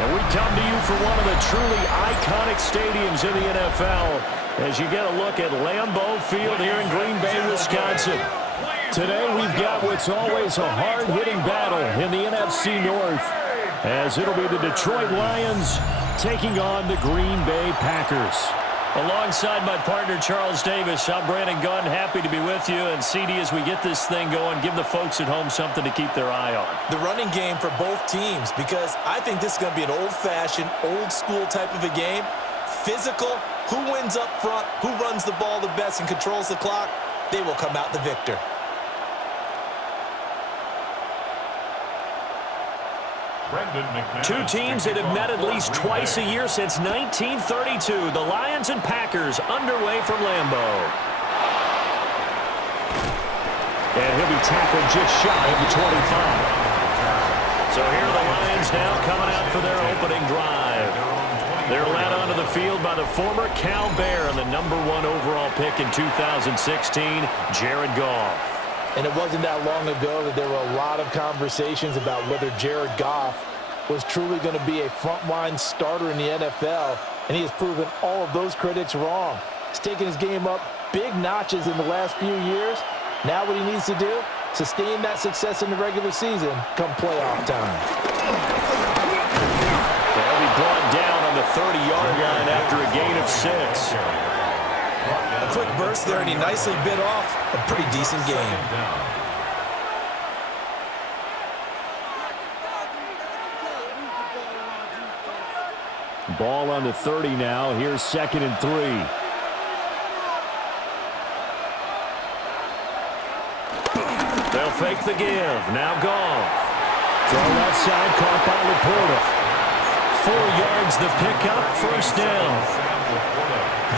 And we come to you from one of the truly iconic stadiums in the NFL as you get a look at Lambeau Field here in Green Bay, Wisconsin. Today we've got what's always a hard-hitting battle in the NFC North, as it'll be the Detroit Lions taking on the Green Bay Packers. Alongside my partner, Charles Davis, I'm Brandon Gunn, happy to be with you. And CD, as we get this thing going, give the folks at home something to keep their eye on. The running game for both teams, because I think this is going to be an old-fashioned, old-school type of a game. Physical, who wins up front, who runs the ball the best and controls the clock, they will come out the victor. Two teams that have met at least twice a year since 1932. The Lions and Packers underway from Lambeau. And he'll be tackled just shy of the 25. So here are the Lions now coming out for their opening drive. They're led onto the field by the former Cal Bear and the #1 overall pick in 2016, Jared Goff. And it wasn't that long ago that there were a lot of conversations about whether Jared Goff was truly going to be a frontline starter in the NFL, and he has proven all of those critics wrong. He's taken his game up big notches in the last few years. Now what he needs to do, sustain that success in the regular season come playoff time. They'll be brought down on the 30-yard line after a gain of 6. A quick burst there, and he nicely bit off a pretty decent game. Ball on the 30 now. Here's 2nd and 3. They'll fake the give. Now Goff. Throw left side, caught by Laporta. 4 yards the pickup, first down.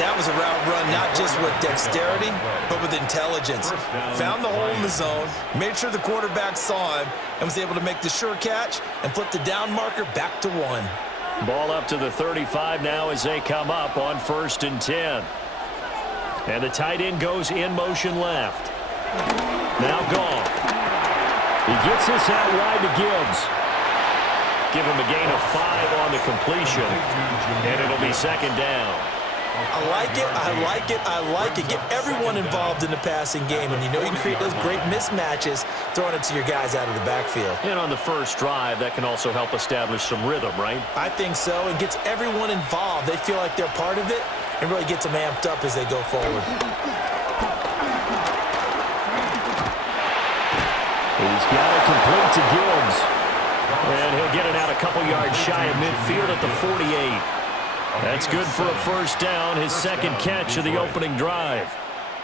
That was a route run, not just with dexterity, but with intelligence. Found the hole in the zone, made sure the quarterback saw him, and was able to make the sure catch and flip the down marker back to 1. Ball up to the 35 now as they come up on 1st and 10. And the tight end goes in motion left. Now Goff. He gets this out wide to Gibbs. Give him a gain of 5 on the completion, and it'll be 2nd down. I like it, I like it, I like it. Get everyone involved in the passing game, and you know you can create those great mismatches throwing it to your guys out of the backfield. And on the first drive, that can also help establish some rhythm, right? I think so, and gets everyone involved. They feel like they're part of it, and really gets them amped up as they go forward. He's got it complete to Gibbs. And he'll get it out a couple yards shy of midfield at the 48. That's good for a first down, his 2nd catch of the opening drive.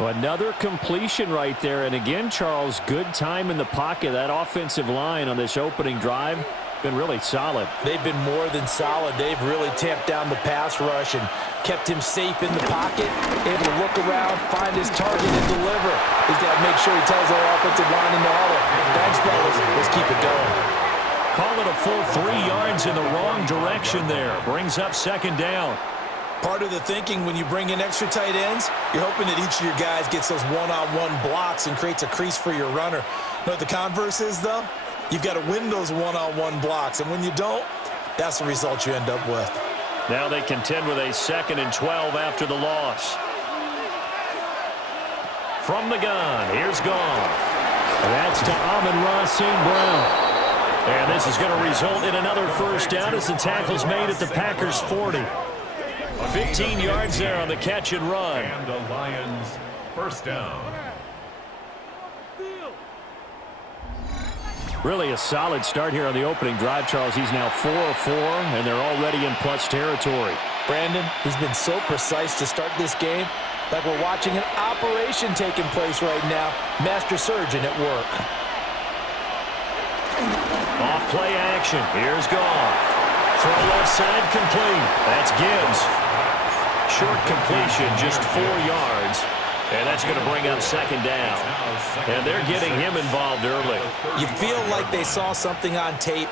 Well, another completion right there. And again, Charles, good time in the pocket. That offensive line on this opening drive been really solid. They've been more than solid. They've really tamped down the pass rush and kept him safe in the pocket, able to look around, find his target, and deliver. He's got to make sure he tells our offensive line in the huddle, thanks, fellas, let's keep it going. Call it a full 3 yards in the wrong direction there. Brings up 2nd down. Part of the thinking when you bring in extra tight ends, you're hoping that each of your guys gets those one-on-one blocks and creates a crease for your runner. You know what the converse is, though? You've got to win those one-on-one blocks, and when you don't, that's the result you end up with. Now they contend with a 2nd and 12 after the loss. From the gun, here's Goff. That's to Amon-Ra St. Brown. And this is going to result in another first down as the tackle's made at the Packers' 40. 15 yards there on the catch and run. And the Lions first down. Really a solid start here on the opening drive, Charles. He's now 4 of 4, and they're already in plus territory. Brandon, he's been so precise to start this game, like we're watching an operation taking place right now. Master surgeon at work. Off play action. Here's Goff. Throw left side complete. That's Gibbs. Short completion, just 4 yards. And that's going to bring up 2nd down. And they're getting him involved early. You feel like they saw something on tape,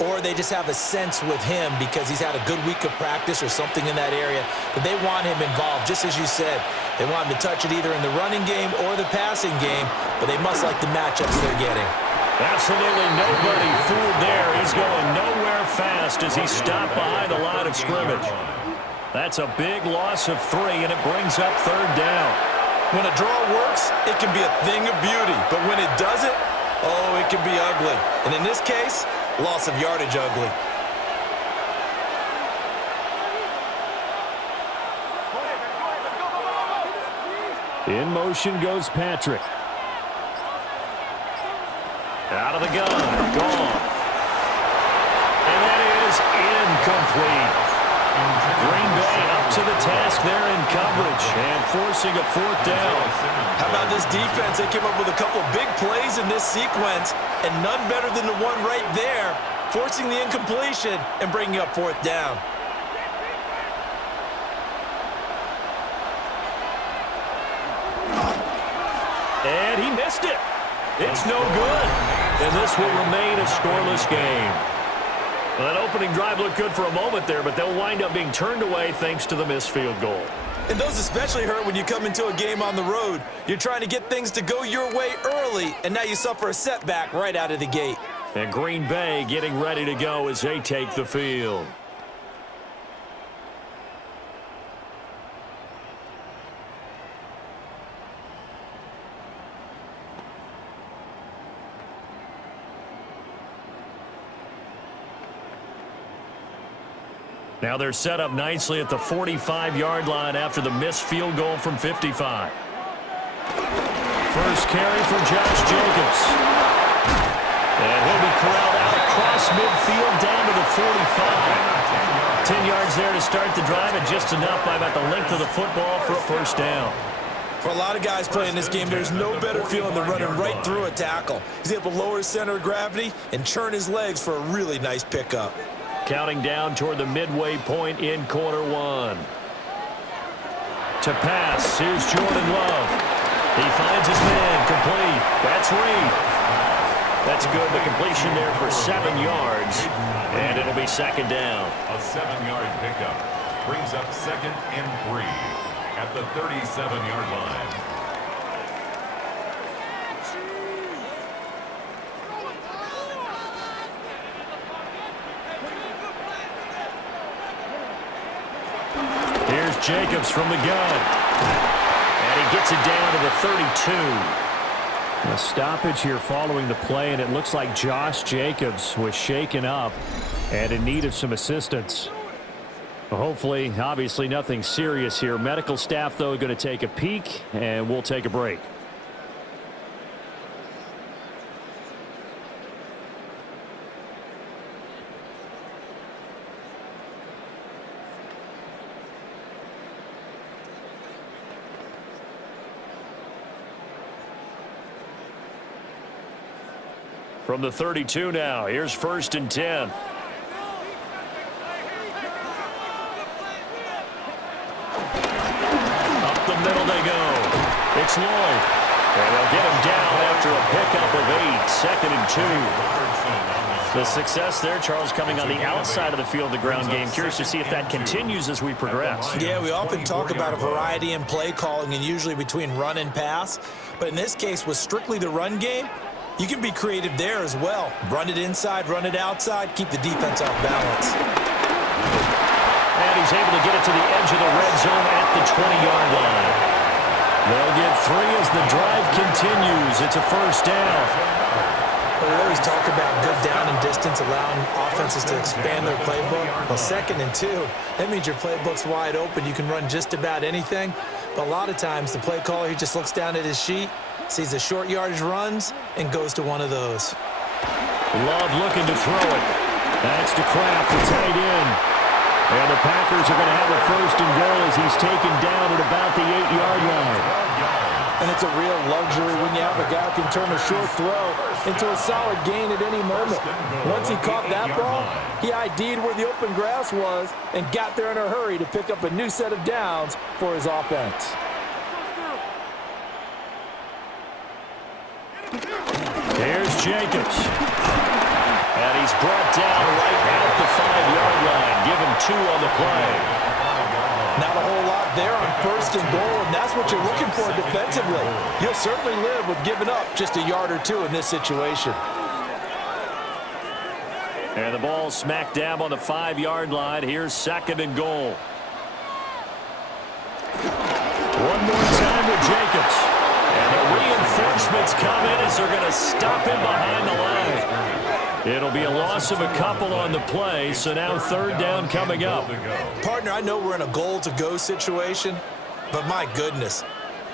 or they just have a sense with him because he's had a good week of practice or something in that area, but they want him involved, just as you said. They want him to touch it either in the running game or the passing game, but they must like the matchups they're getting. Absolutely nobody fooled there. He's going nowhere fast as he stopped behind the line of scrimmage. That's a big loss of 3, and it brings up 3rd down. When a draw works, it can be a thing of beauty. But when it doesn't, oh, it can be ugly. And in this case, loss of yardage ugly. In motion goes Patrick. Out of the gun, Goff. And that is incomplete. Green Bay up to the task there in coverage and forcing a 4th down. How about this defense? They came up with a couple big plays in this sequence, and none better than the one right there, forcing the incompletion and bringing up 4th down. And he missed it. It's no good. And this will remain a scoreless game. Well, that opening drive looked good for a moment there, but they'll wind up being turned away thanks to the missed field goal. And those especially hurt when you come into a game on the road. You're trying to get things to go your way early, and now you suffer a setback right out of the gate. And Green Bay getting ready to go as they take the field. Now they're set up nicely at the 45-yard line after the missed field goal from 55. First carry for Josh Jacobs. And he'll be corralled out across midfield down to the 45. 10 yards there to start the drive, and just enough by about the length of the football for a 1st down. For a lot of guys playing this game, there's no better feeling than running right through a tackle. He's able to lower his center of gravity and churn his legs for a really nice pickup. Counting down toward the midway point in quarter 1. To pass, here's Jordan Love. He finds his man, complete. That's Reed. That's good. The completion there for 7 yards, and it'll be 2nd down. A 7-yard pickup brings up 2nd and 3 at the 37-yard line. Here's Jacobs from the gun. And he gets it down to the 32. A stoppage here following the play, and it looks like Josh Jacobs was shaken up and in need of some assistance. Well, hopefully, obviously nothing serious here. Medical staff, though, going to take a peek, and we'll take a break. From the 32 now, here's 1st and 10. Up the middle they go. It's Lloyd. And they'll get him down after a pickup of 8, 2nd and 2. The success there, Charles, coming on the outside of the field, the ground game. Curious to see if that continues as we progress. Yeah, we often talk about a variety in play calling and usually between run and pass. But in this case, with strictly the run game, you can be creative there as well. Run it inside, run it outside, keep the defense off balance. And he's able to get it to the edge of the red zone at the 20-yard line. They'll get 3 as the drive continues. It's a 1st down. We always talk about good down and distance, allowing offenses to expand their playbook. Well, 2nd and 2, that means your playbook's wide open. You can run just about anything. But a lot of times, the play caller, he just looks down at his sheet, sees the short yardage runs, and goes to one of those. Love looking to throw it. That's to Kraft, the tight end. And the Packers are going to have a 1st and goal as he's taken down at about the 8-yard line. And it's a real luxury when you have a guy who can turn a short throw into a solid gain at any moment. Once he caught that ball, he ID'd where the open grass was and got there in a hurry to pick up a new set of downs for his offense. Here's Jacobs. And he's brought down right at the 5-yard line. Give him 2 on the play. Not a whole lot there on 1st and goal, and that's what you're looking for defensively. You'll certainly live with giving up just a yard or 2 in this situation. And the ball smack dab on the 5-yard line. Here's 2nd and goal. One more time with Jacobs. And the reinforcements come in as they're going to stop him behind the line. It'll be a loss of a couple on the play, so now 3rd down coming up. Partner, I know we're in a goal-to-go situation, but my goodness,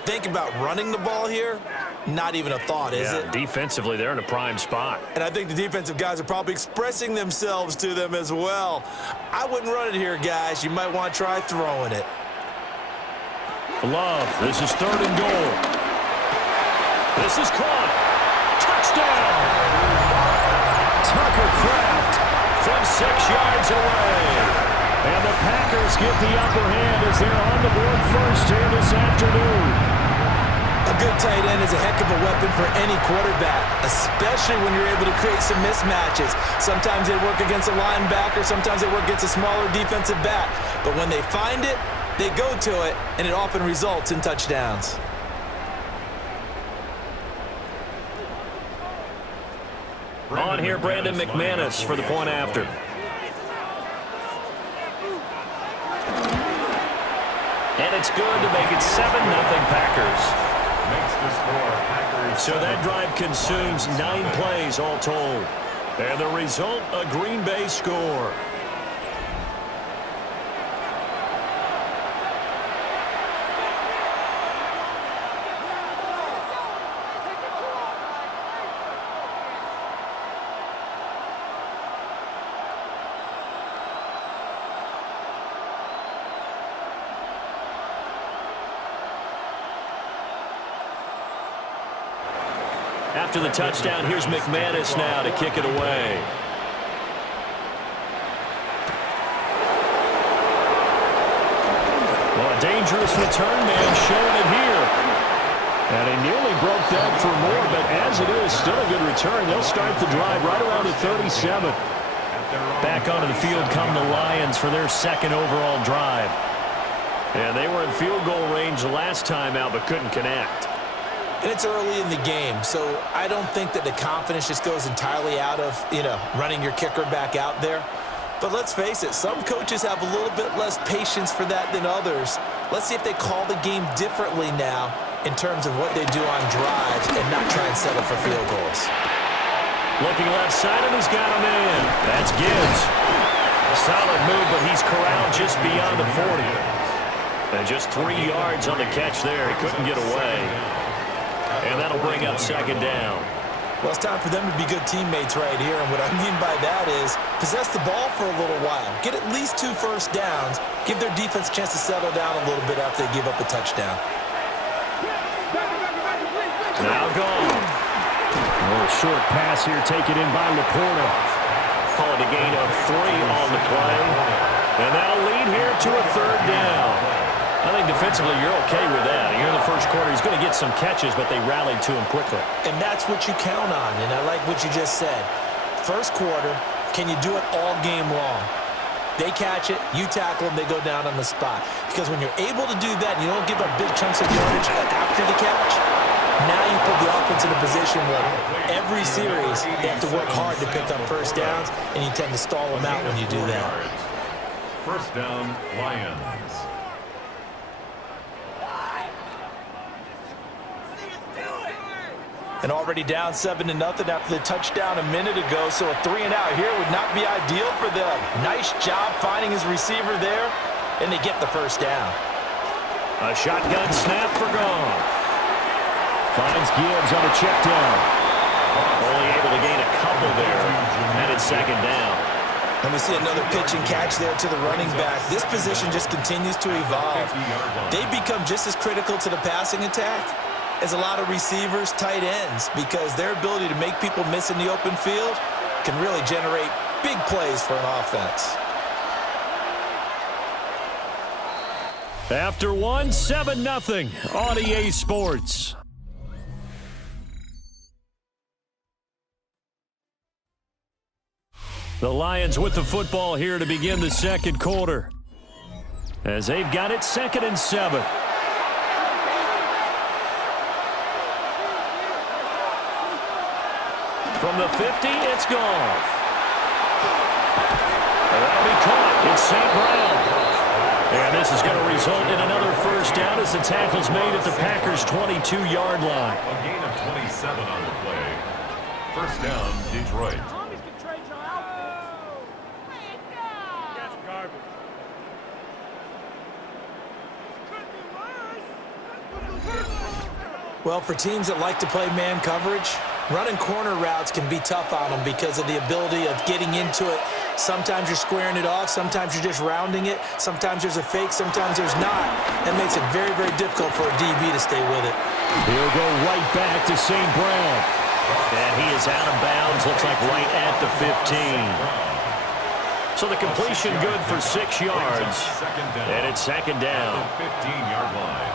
think about running the ball here. Not even a thought, is it? Defensively, they're in a prime spot. And I think the defensive guys are probably expressing themselves to them as well. I wouldn't run it here, guys. You might want to try throwing it. Love, this is 3rd and goal. This is caught. Touchdown! Tucker Kraft from 6 yards away. And the Packers get the upper hand as they're on the board first here this afternoon. A good tight end is a heck of a weapon for any quarterback, especially when you're able to create some mismatches. Sometimes they work against a linebacker, sometimes they work against a smaller defensive back. But when they find it, they go to it, and it often results in touchdowns. On here, Brandon McManus for the point after. And it's good to make it 7-0 Packers. Makes the score Packers. So that drive consumes 9 plays all told. And the result, a Green Bay score. After the touchdown, here's McManus now to kick it away. Well, a dangerous return man showing it here. And he nearly broke that for more, but as it is, still a good return. They'll start the drive right around the 37. Back onto the field come the Lions for their 2nd overall drive. And they were in field goal range last time out, but couldn't connect. And it's early in the game, so I don't think that the confidence just goes entirely out of, running your kicker back out there. But let's face it, some coaches have a little bit less patience for that than others. Let's see if they call the game differently now in terms of what they do on drives and not try and settle for field goals. Looking left side, and he's got him in. That's Gibbs. A solid move, but he's corralled just beyond the 40. And just 3 yards on the catch there. He couldn't get away. And that'll bring up 2nd down. Well, it's time for them to be good teammates right here. And what I mean by that is possess the ball for a little while. Get at least 2 first downs. Give their defense a chance to settle down a little bit after they give up a touchdown. Now gone. A little short pass here taken in by Laporta. Call it a gain of 3 on the play. And that'll lead here to a 3rd down. I think defensively you're okay with that. You're in the first quarter. He's going to get some catches, but they rallied to him quickly. And that's what you count on, and I like what you just said. First quarter, can you do it all game long? They catch it, you tackle them, they go down on the spot. Because when you're able to do that and you don't give up big chunks of yardage after the catch, now you put the offense in a position where every series they have to work hard to pick up first downs, and you tend to stall them out when you do that. First down, Lions. And already down 7-0 after the touchdown a minute ago, so a 3-and-out here would not be ideal for them. Nice job finding his receiver there, and they get the first down. A shotgun snap for Goff. Finds Gibbs on a check down. Only able to gain a couple there, and it's 2nd down. And we see another pitch and catch there to the running back. This position just continues to evolve. They become just as critical to the passing attack as a lot of receivers, tight ends, because their ability to make people miss in the open field can really generate big plays for an offense. After 7-0 on EA Sports. The Lions with the football here to begin the 2nd quarter, as they've got it 2nd and 7. From the 50, it's Goff. it's St. Brown. And this is going to result in another first down as the tackle's made at the Packers' 22-yard line. A gain of 27 on the play. First down, Detroit. Well, for teams that like to play man coverage, running corner routes can be tough on them because of the ability of getting into it. Sometimes you're squaring it off. Sometimes you're just rounding it. Sometimes there's a fake. Sometimes there's not. That makes it very, very difficult for a DB to stay with it. He'll go right back to St. Brown. And he is out of bounds, looks like right at the 15. So the completion good for 6 yards. And it's second down. 15-yard line.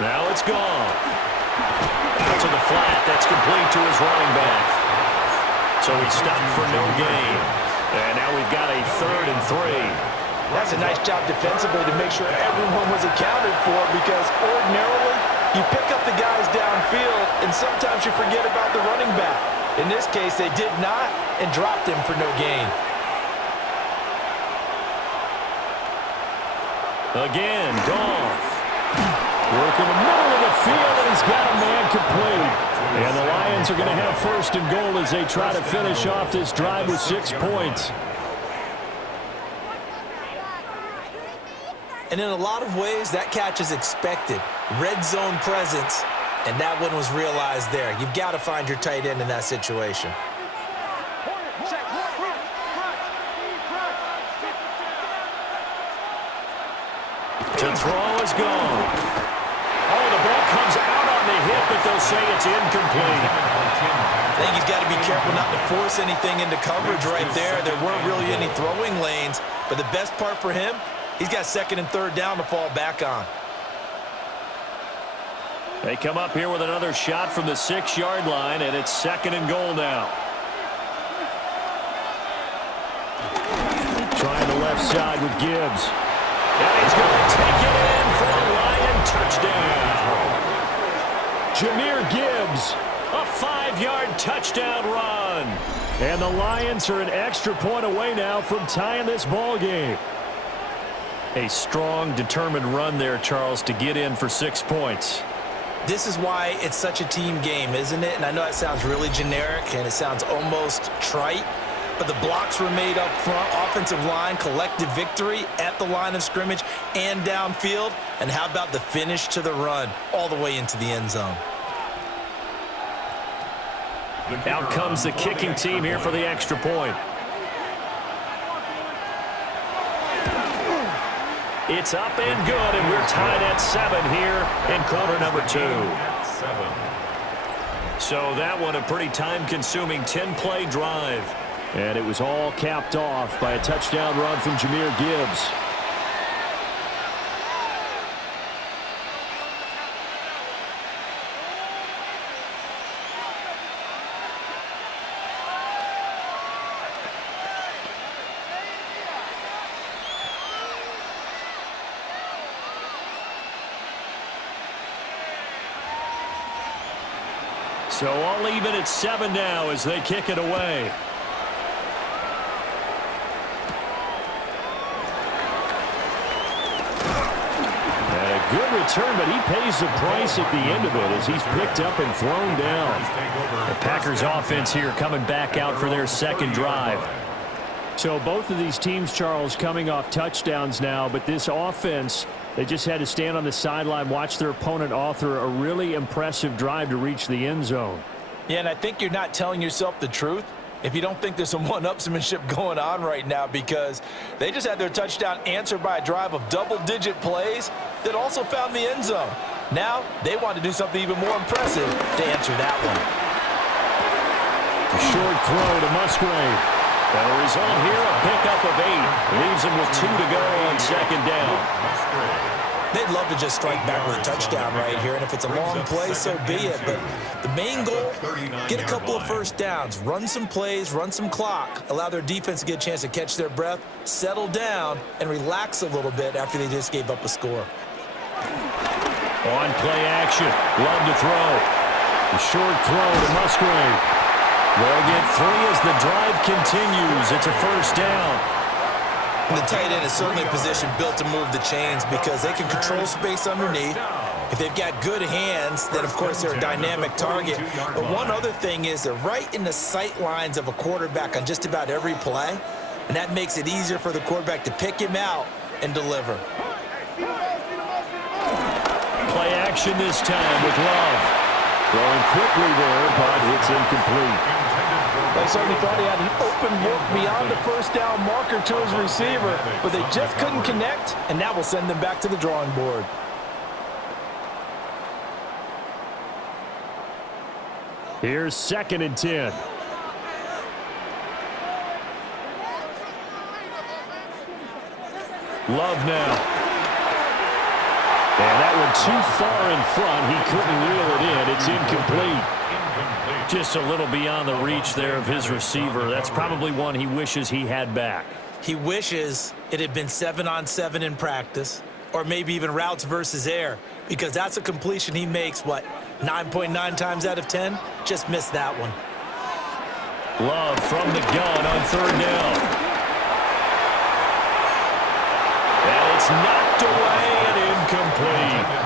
Now it's gone. Out to the flat. That's complete to his running back. So he stopped for no gain. And now we've got a 3rd and 3. That's a nice job defensively to make sure everyone was accounted for, because ordinarily you pick up the guys downfield and sometimes you forget about the running back. In this case, they did not and dropped him for no gain. Again, Goff. Work in the middle of the field, and he's got a man complete. And the Lions are going to have 1st and goal as they try to finish off this drive with 6 points. And in a lot of ways, that catch is expected. Red zone presence, and that one was realized there. You've got to find your tight end in that situation. To throw is gone. Oh, the ball comes out on the hip, but they'll say it's incomplete. I think he's got to be careful not to force anything into coverage right there. There weren't really any throwing lanes, but the best part for him, he's got 2nd and 3rd down to fall back on. They come up here with another shot from the 6-yard line, and it's 2nd and goal now. Trying the left side with Gibbs. And he's going to take it in for a Lion touchdown. Jahmyr Gibbs, a 5-yard touchdown run. And the Lions are an extra point away now from tying this ball game. A strong, determined run there, Charles, to get in for 6 points. This is why it's such a team game, isn't it? And I know that sounds really generic and it sounds almost trite, but the blocks were made up front, offensive line, collective victory at the line of scrimmage and downfield. And how about the finish to the run all the way into the end zone? Out comes the kicking team here for the extra point. It's up and good, and we're tied at 7 here in quarter number 2. So that one a pretty time-consuming 10-play drive. And it was all capped off by a touchdown run from Jahmyr Gibbs. So all even at 7 now as they kick it away. And a good return, but he pays the price at the end of it as he's picked up and thrown down. The Packers offense here coming back out for their second drive. So both of these teams, Charles, coming off touchdowns now, but this offense, they just had to stand on the sideline, watch their opponent author a really impressive drive to reach the end zone. Yeah, and I think you're not telling yourself the truth if you don't think there's some one-upsmanship going on right now, because they just had their touchdown answered by a drive of double-digit plays that also found the end zone. Now they want to do something even more impressive to answer that one. A short throw to Musgrave. And the result here, a pickup of 8. Leaves him with 2 to go on second down. They'd love to just strike back with a touchdown right here, and if it's a long play, so be it. But the main goal, get a couple of first downs, run some plays, run some clock, allow their defense to get a chance to catch their breath, settle down, and relax a little bit after they just gave up a score. On play action, Love to throw. The short throw to Musgrave. They'll get 3 as the drive continues. It's a first down. And the tight end is certainly a position built to move the chains because they can control space underneath. If they've got good hands, then of course they're a dynamic target. But one other thing is they're right in the sight lines of a quarterback on just about every play, and that makes it easier for the quarterback to pick him out and deliver. Play action this time with Love. Throwing quickly there, but it's incomplete. They certainly thought he had an open look beyond the first down marker to his receiver, but they just couldn't connect, and that will send them back to the drawing board. Here's 2nd and 10. Love now. And that one too far in front. He couldn't reel it in. It's incomplete. Just a little beyond the reach there of his receiver. That's probably one he wishes he had back. He wishes it had been 7-on-7 in practice, or maybe even routes versus air, because that's a completion he makes, 9.9 times out of 10? Just missed that one. Love from the gun on 3rd down. And it's knocked away and incomplete.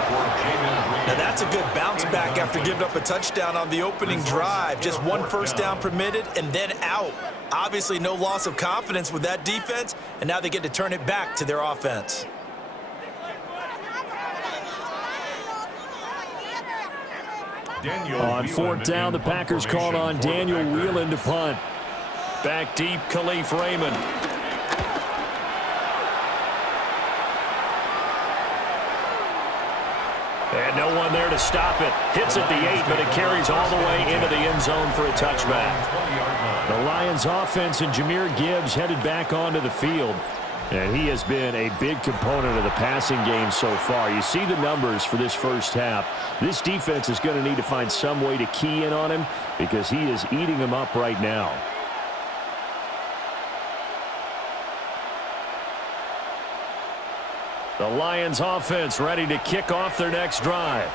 Now that's a good bounce back after giving up a touchdown on the opening drive. Just 1 first down permitted and then out. Obviously no loss of confidence with that defense, and now they get to turn it back to their offense. On 4th down, the Packers called on Daniel Whelan to punt. Back deep, Khalif Raymond. And no one there to stop it. Hits at the 8, but it carries all the way into the end zone for a touchback. The Lions offense and Jahmyr Gibbs headed back onto the field. And he has been a big component of the passing game so far. You see the numbers for this first half. This defense is going to need to find some way to key in on him because he is eating them up right now. The Lions offense ready to kick off their next drive.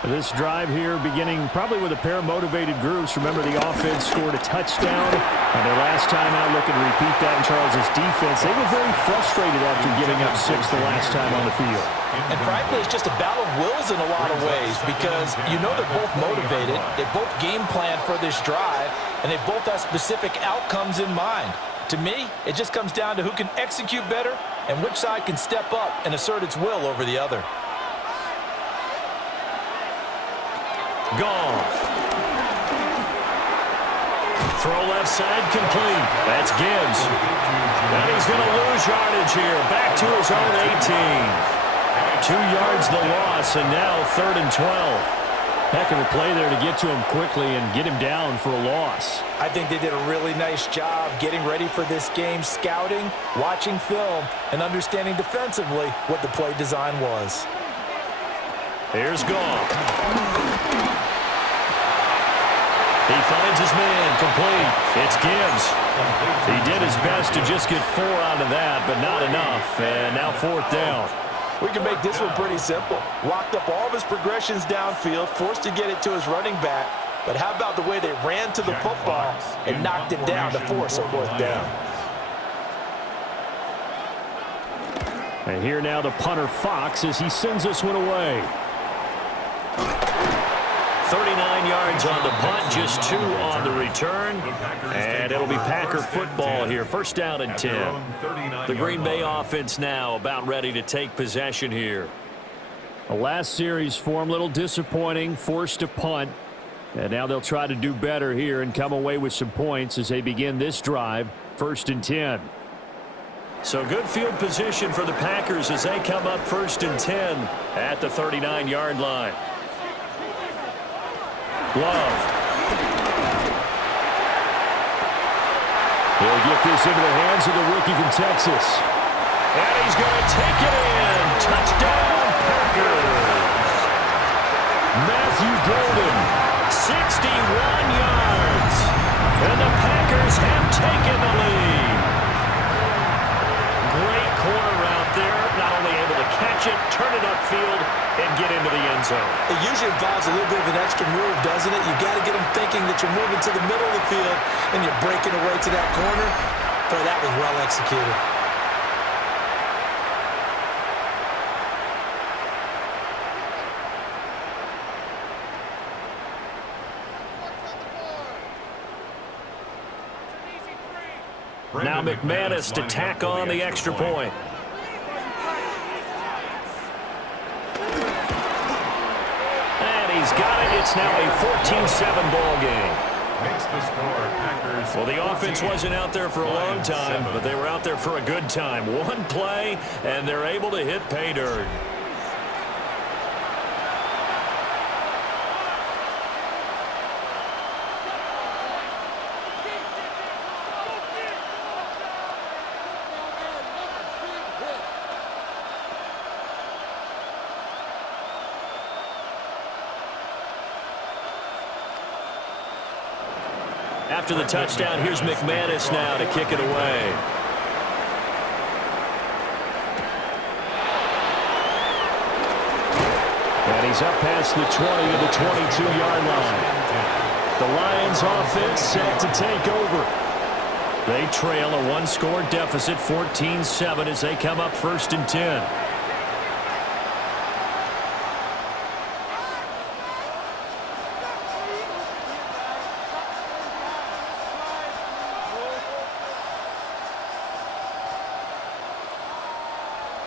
This drive here beginning probably with a pair of motivated groups. Remember, the offense scored a touchdown, and their last time out looking to repeat that in Charles' defense. They were very frustrated after giving up 6 the last time on the field. And frankly, it's just a battle of wills in a lot of ways because you know they're both motivated, they both game plan for this drive, and they both have specific outcomes in mind. To me, it just comes down to who can execute better and which side can step up and assert its will over the other. Goff. Throw left side complete. That's Gibbs. And he's going to lose yardage here. Back to his own 18. 2 yards the loss, and now 3rd and 12. Heck of a play there to get to him quickly and get him down for a loss. I think they did a really nice job getting ready for this game, scouting, watching film, and understanding defensively what the play design was. Here's Goff. He finds his man, complete. It's Gibbs. He did his best to just get 4 out of that, but not enough. And now 4th down. We can make this one pretty simple. Locked up all of his progressions downfield, forced to get it to his running back. But how about the way they ran to the football and knocked it down to force a 4th down? And here now the punter Fox as he sends this one away. 39 yards on the punt, just 2 on the return. And it'll be Packer football here. 1st down and 10. The Green Bay offense now about ready to take possession here. The last series for him, a little disappointing, forced to punt. And now they'll try to do better here and come away with some points as they begin this drive. 1st and 10. So good field position for the Packers as they come up 1st and 10 at the 39-yard line. Love. He'll get this into the hands of the rookie from Texas. And he's going to take it in. Touchdown, Packers. Matthew Golden, 61 yards. And the Packers have taken the lead. Great corner route there. Not only able to catch it, turn it upfield, and get into the end zone. It usually involves a little bit of an extra move, doesn't it? You've got to get them thinking that you're moving to the middle of the field and you're breaking away to that corner. Boy, that was well executed. Now McManus to tack on the extra point. And he's got it. It's now a 14-7 ball game. Makes the score, Packers. Well, the offense wasn't out there for a long time, but they were out there for a good time. One play, and they're able to hit pay dirt. After the touchdown, here's McManus now to kick it away. And he's up past the 20 to the 22-yard line. The Lions offense set to take over. They trail a one-score deficit, 14-7, as they come up 1st and 10.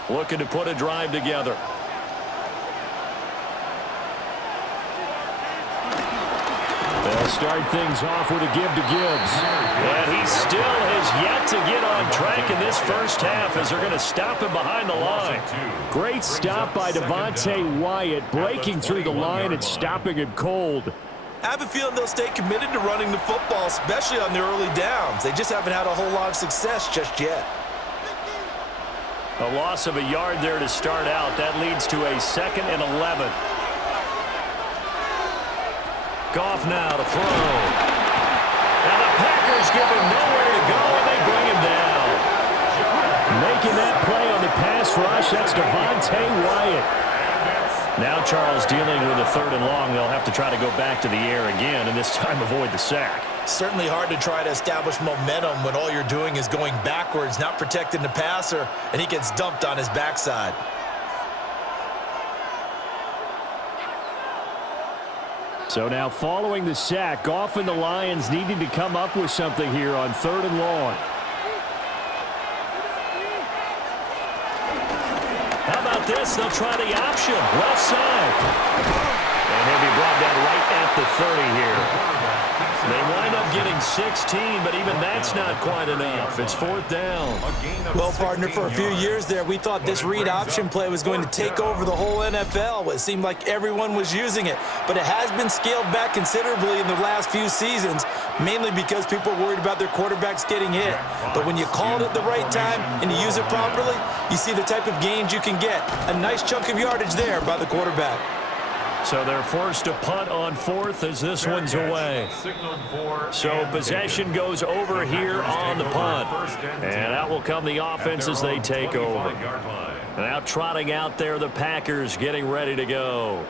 Looking to put a drive together. They'll start things off with a give to Gibbs. And he still has yet to get on track in this first half as they're going to stop him behind the line. Great stop by Devontae Wyatt, breaking through the line and stopping him cold. I have a feeling they'll stay committed to running the football, especially on their early downs. They just haven't had a whole lot of success just yet. A loss of a yard there to start out. That leads to a 2nd and 11. Goff now to throw. And the Packers give him nowhere to go, and they bring him down. Making that play on the pass rush, that's Devontae Wyatt. Now Charles dealing with a 3rd and long. They'll have to try to go back to the air again, and this time avoid the sack. Certainly hard to try to establish momentum when all you're doing is going backwards, not protecting the passer, and he gets dumped on his backside. So now following the sack, Goff and the Lions needing to come up with something here on 3rd and long. How about this? They'll try the option. Left side. And he'll be brought down right at the 30 here. They wind up getting 16, but even that's not quite enough. It's 4th down. Well, partner, for a few years there, we thought this read option play was going to take over the whole NFL. It seemed like everyone was using it, but it has been scaled back considerably in the last few seasons, mainly because people are worried about their quarterbacks getting hit. But when you call it at the right time and you use it properly, you see the type of gains you can get. A nice chunk of yardage there by the quarterback. So they're forced to punt on 4th as this one's away. So possession goes over here on the punt. And out will come the offense as they take over. Now trotting out there the Packers getting ready to go.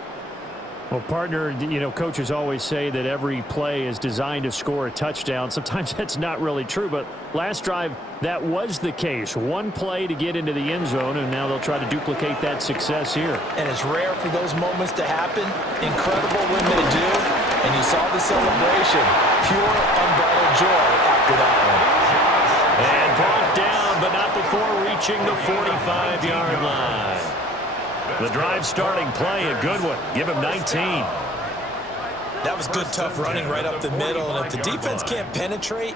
Well, partner, you know, coaches always say that every play is designed to score a touchdown. Sometimes that's not really true, but last drive, that was the case. One play to get into the end zone, and now they'll try to duplicate that success here. And it's rare for those moments to happen. Incredible when they do. And you saw the celebration. Pure, unbridled joy after that one. And brought down, but not before reaching the 45-yard line. The drive starting play, a good one. Give him 19. That was good, tough running right up the middle. And if the defense can't penetrate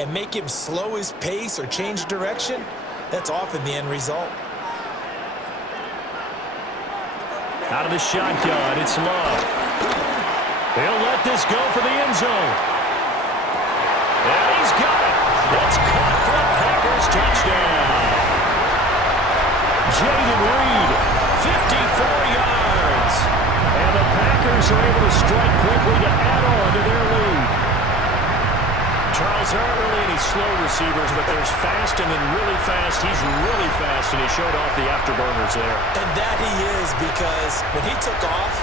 and make him slow his pace or change direction, that's often the end result. Out of the shotgun, it's Love. He'll let this go for the end zone. And he's got it. That's caught for a Packers touchdown. Jaden Reed, 54 yards. And the Packers are able to strike quickly to add on to their lead. Charles, there aren't really any slow receivers, but there's fast and then really fast. He's really fast, and he showed off the afterburners there. And that he is, because when he took off,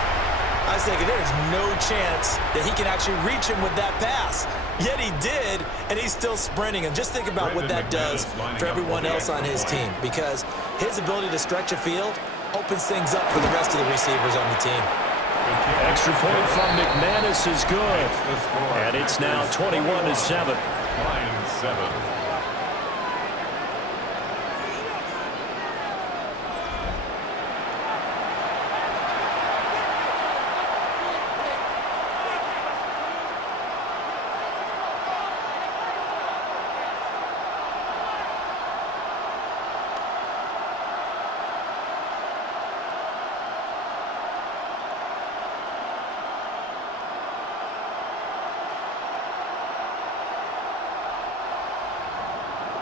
I was thinking there's no chance that he can actually reach him with that pass. Yet he did, and he's still sprinting. And just think about what that does for everyone else on his team, because his ability to stretch a field opens things up for the rest of the receivers on the team. Extra point from McManus is good. And it's now 21-7. Lions 7.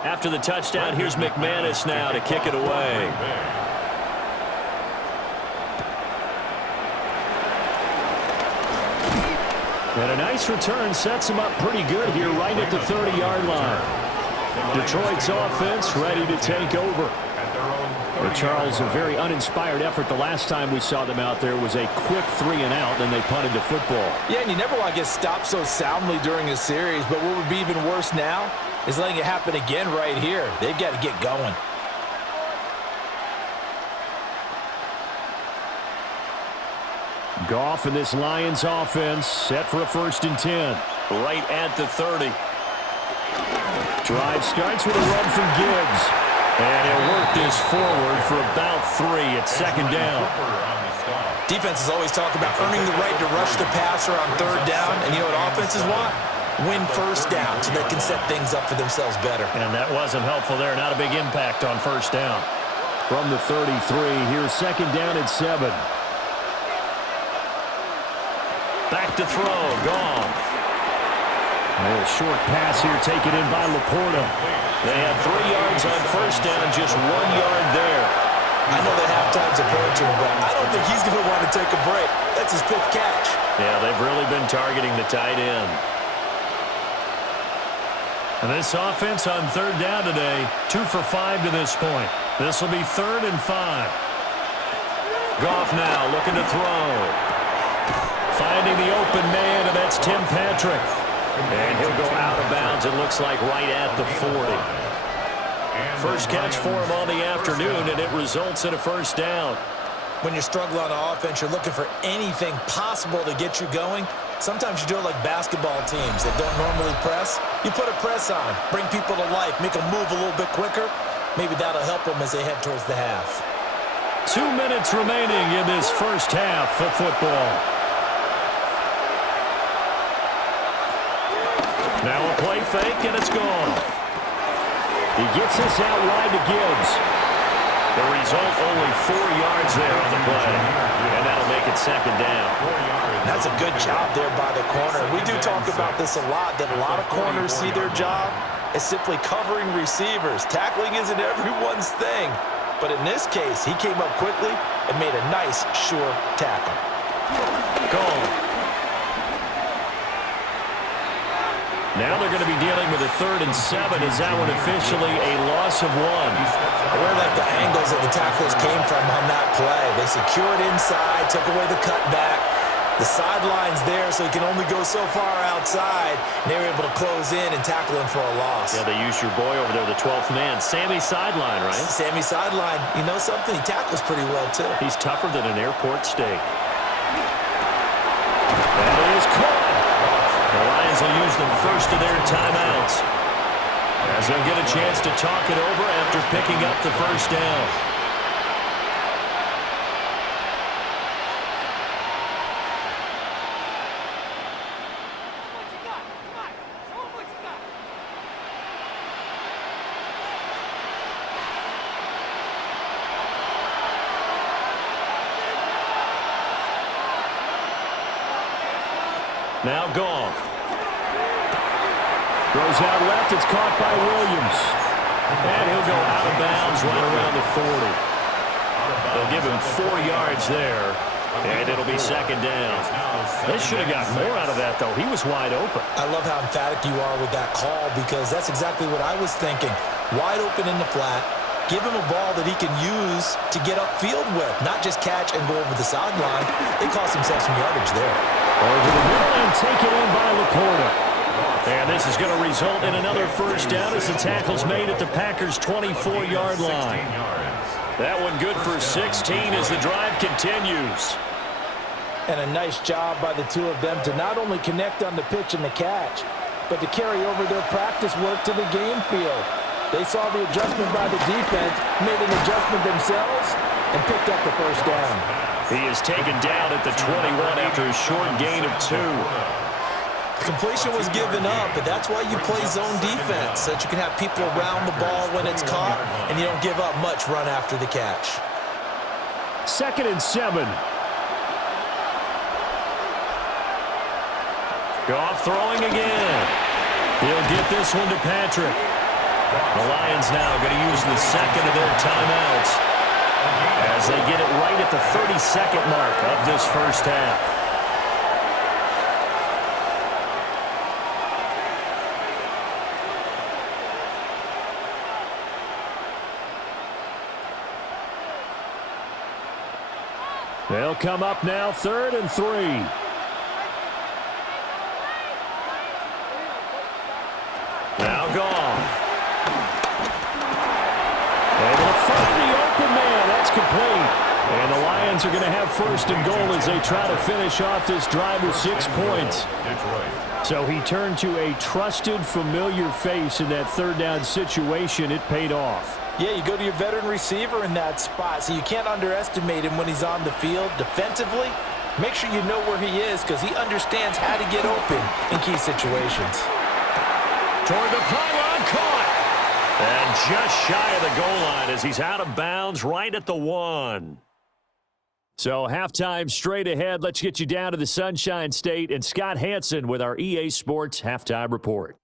After the touchdown, here's McManus now to kick it away. And a nice return sets him up pretty good here right at the 30-yard line. Detroit's offense ready to take over. But Charles, a very uninspired effort. The last time we saw them out there was a quick 3-and-out, then they punted the football. Yeah, and you never want to get stopped so soundly during a series, but what would be even worse now is letting it happen again right here. They've got to get going. Goff and this Lions offense set for a 1st and 10. Right at the 30. Drive starts with a run from Gibbs. And he'll work this forward for about 3 at 2nd down. Defenses always talk about earning the right to rush the passer on 3rd down, and you know what offenses want? Win 1st down so they can set things up for themselves better. And that wasn't helpful there. Not a big impact on 1st down. From the 33, here's 2nd down at 7. Back to throw, Goff. A short pass here taken in by Laporta. They have 3 yards on 1st down, just 1 yard there. I know that halftime's approaching, but I don't think he's going to want to take a break. That's his 5th catch. Yeah, they've really been targeting the tight end. And this offense on 3rd down today, 2 for 5 to this point. This will be 3rd and 5. Goff now looking to throw. Finding the open man, and that's Tim Patrick. And he'll go out of bounds, it looks like right at the 40. First catch for him on the afternoon, and it results in a 1st down. When you're struggling on offense, you're looking for anything possible to get you going. Sometimes you do it like basketball teams that don't normally press. You put a press on, bring people to life, make them move a little bit quicker. Maybe that'll help them as they head towards the half. 2 minutes remaining in this 1st half of football. Now a play fake, and it's gone. He gets this out wide to Gibbs. The result, only 4 yards there on the play. And that'll make it 2nd down. That's a good job there by the corner. We do talk about this a lot, that a lot of corners see their job as simply covering receivers. Tackling isn't everyone's thing. But in this case, he came up quickly and made a nice, sure tackle. Gone. Now they're going to be dealing with a 3rd and 7. Is that one officially a loss of 1? I really like the angles that the tacklers came from on that play. They secured inside, took away the cutback. The sideline's there, so he can only go so far outside. And they were able to close in and tackle him for a loss. Yeah, they used your boy over there, the 12th man. Sammy Sideline, right? Sammy Sideline. You know something? He tackles pretty well, too. He's tougher than an airport steak. That is caught. The Lions will use the first of their timeouts as they'll get a chance to talk it over after picking up the 1st down. Now Goff. Throws out left. It's caught by Williams. And he'll go out of bounds right around the 40. They'll give him 4 yards there, and it'll be second down. They should have got more out of that, though. He was wide open. I love how emphatic you are with that call because that's exactly what I was thinking. Wide open in the flat. Give him a ball that he can use to get upfield with, not just catch and go over the sideline. They cost themselves some yardage there. Over the middle and taken in by Laporta. And this is going to result in another first down as the tackle's made at the Packers' 24-yard line. That one good for 16 as the drive continues. And a nice job by the two of them to not only connect on the pitch and the catch, but to carry over their practice work to the game field. They saw the adjustment by the defense, made an adjustment themselves, and picked up the first down. He is taken down at the 21 after a short gain of 2. Completion was given up, but that's why you play zone defense, so that you can have people around the ball when it's caught, and you don't give up much run after the catch. 2nd and 7. Goff throwing again. He'll get this one to Patrick. The Lions now going to use the second of their timeouts as they get it right at the 30-second mark of this first half. They'll come up now 3rd and 3. Now Goff. Able to find the open man. That's complete. And the Lions are going to have 1st and goal as they try to finish off this drive with 6 points. So he turned to a trusted, familiar face in that 3rd down situation. It paid off. Yeah, you go to your veteran receiver in that spot, so you can't underestimate him when he's on the field. Defensively, make sure you know where he is because he understands how to get open in key situations. Toward the pylon, caught. And just shy of the goal line as he's out of bounds right at the 1. So halftime straight ahead. Let's get you down to the Sunshine State and Scott Hansen with our EA Sports Halftime Report.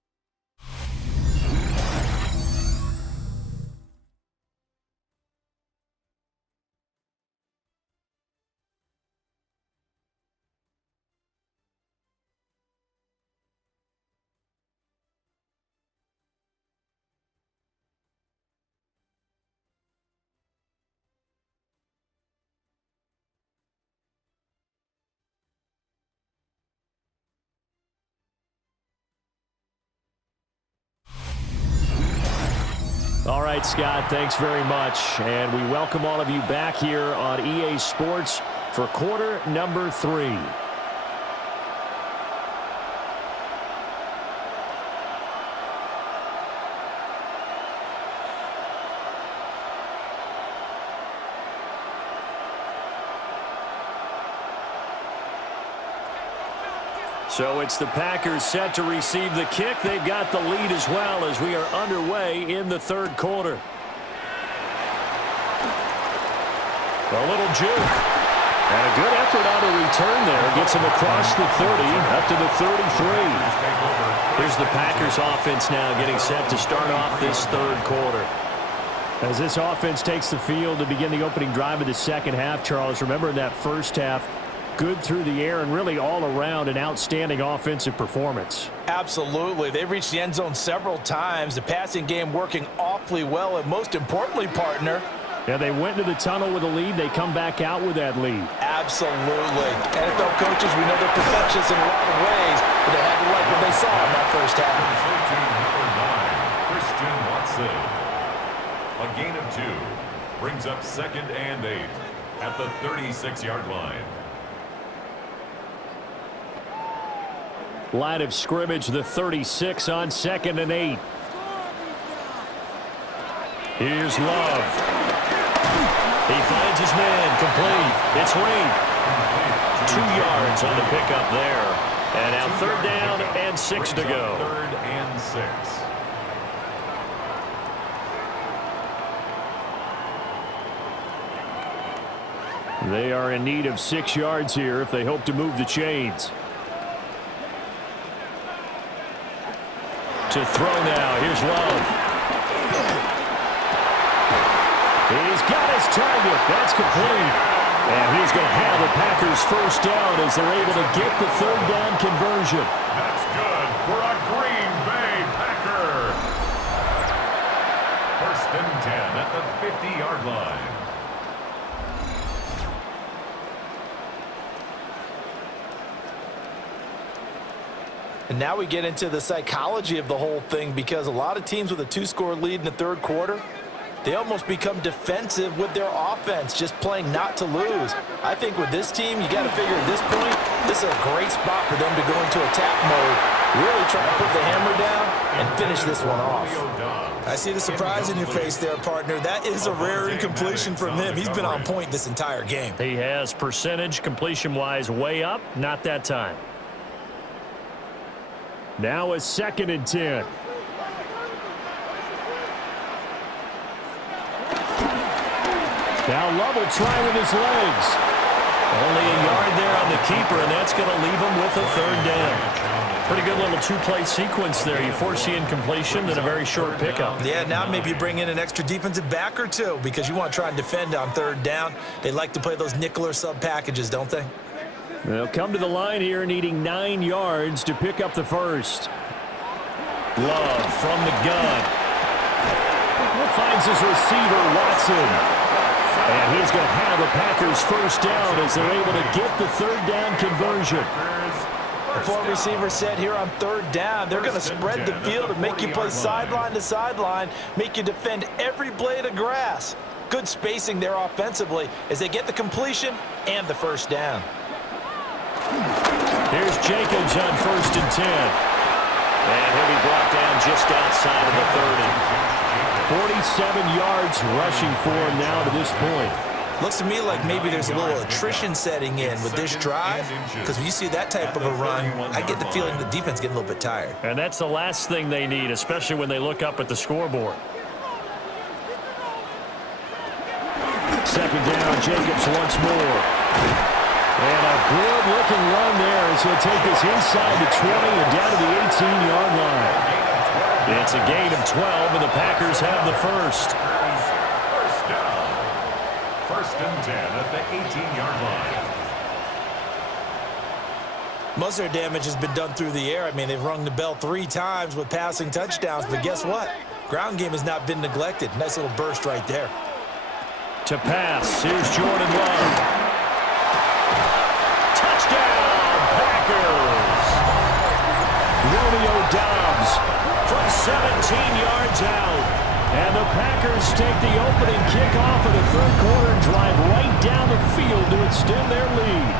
All right, Scott, thanks very much. And we welcome all of you back here on EA Sports for quarter number 3. So it's the Packers set to receive the kick. They've got the lead as well as we are underway in the 3rd quarter. A little juke. And a good effort on a return there. Gets him across the 30, up to the 33. Here's the Packers offense now getting set to start off this 3rd quarter. As this offense takes the field to begin the opening drive of the 2nd half, Charles, remember in that first half, good through the air and really all around an outstanding offensive performance. Absolutely. They've reached the end zone several times. The passing game working awfully well, and most importantly, partner. Yeah, they went to the tunnel with a lead. They come back out with that lead. Absolutely. NFL coaches, we know they're perfectionists in a lot of ways, but they had to like what they saw in that first half. Christian Watson. A gain of 2 brings up 2nd and 8 at the 36-yard line. Line of scrimmage, the 36 on 2nd and 8. Here's Love. He finds his man, complete. It's Reed. 2 yards on the pickup there. And now 3rd down and 6 to go. 3rd and 6. They are in need of 6 yards here if they hope to move the chains. To throw now. Here's Love. He's got his target. That's complete. And he's going to have the Packers first down as they're able to get the third down conversion. That's good for a Green Bay Packer. First and 10 at the 50-yard line. And now we get into the psychology of the whole thing, because a lot of teams with a 2-score lead in the third quarter, they almost become defensive with their offense, just playing not to lose. I think with this team, you got to figure at this point, this is a great spot for them to go into attack mode, really try to put the hammer down and finish this one off. I see the surprise in your face there, partner. That is a rare incompletion from him. He's been on point this entire game. He has percentage completion-wise way up, not that time. Now a 2nd and 10. Now Lovell trying with his legs. Only a yard there on the keeper, and that's going to leave him with a third down. Pretty good little two-play sequence there. You force the incompletion, then a very short pickup. Yeah, now maybe you bring in an extra defensive back or two, because you want to try and defend on third down. They like to play those nickel or sub packages, don't they? They'll come to the line here needing 9 yards to pick up the first. Love from the gun. Finds his receiver, Watson. And he's going to have the Packers first down as they're able to get the third down conversion. The 4 receivers set here on third down. They're going to spread the field and make you play sideline to sideline, make you defend every blade of grass. Good spacing there offensively as they get the completion and the first down. Here's Jacobs on 1st and 10. And he'll be brought down just outside of the 30. 47 yards rushing for him now to this point. Looks to me like maybe there's a little attrition setting in with this drive, because when you see that type of a run, I get the feeling the defense getting a little bit tired. And that's the last thing they need, especially when they look up at the scoreboard. 2nd down, Jacobs once more. And a good-looking run there as he'll take this inside the 20 and down to the 18-yard line. It's a gain of 12, and the Packers have the first. First down. 1st and 10 at the 18-yard line. Most of their damage has been done through the air. I mean, they've rung the bell 3 times with passing touchdowns, but guess what? Ground game has not been neglected. Nice little burst right there. To pass, here's Jordan Love. Touchdown, Packers! Romeo Doubs from 17 yards out. And the Packers take the opening kickoff of the third quarter and drive right down the field to extend their lead.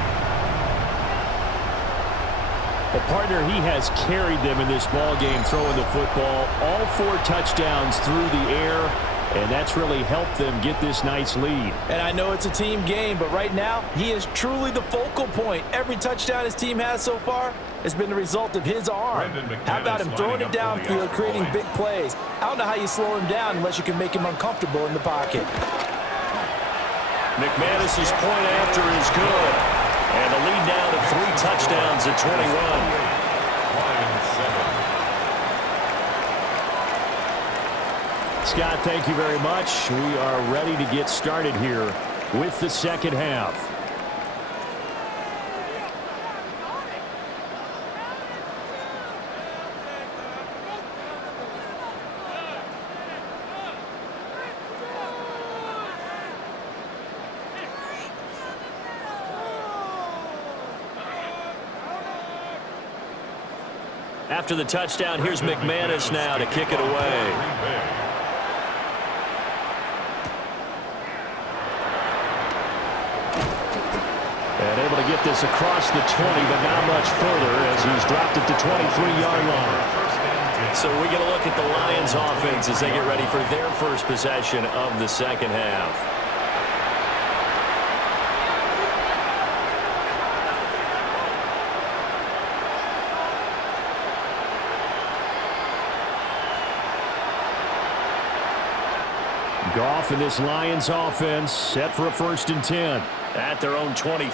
Well, partner, he has carried them in this ballgame throwing the football. All 4 touchdowns through the air, and that's really helped them get this nice lead. And I know it's a team game, but right now, he is truly the focal point. Every touchdown his team has so far has been the result of his arm. How about him throwing it downfield, creating big plays? I don't know how you slow him down unless you can make him uncomfortable in the pocket. McManus's point after is good. And the lead now to 3 touchdowns at 21. Scott, thank you very much. We are ready to get started here with the second half. After the touchdown, here's McManus now to kick it away. And able to get this across the 20, but not much further as he's dropped it to 23-yard line. So we get a look at the Lions offense as they get ready for their first possession of the second half. Goff and this Lions offense set for a 1st and 10 at their own 23.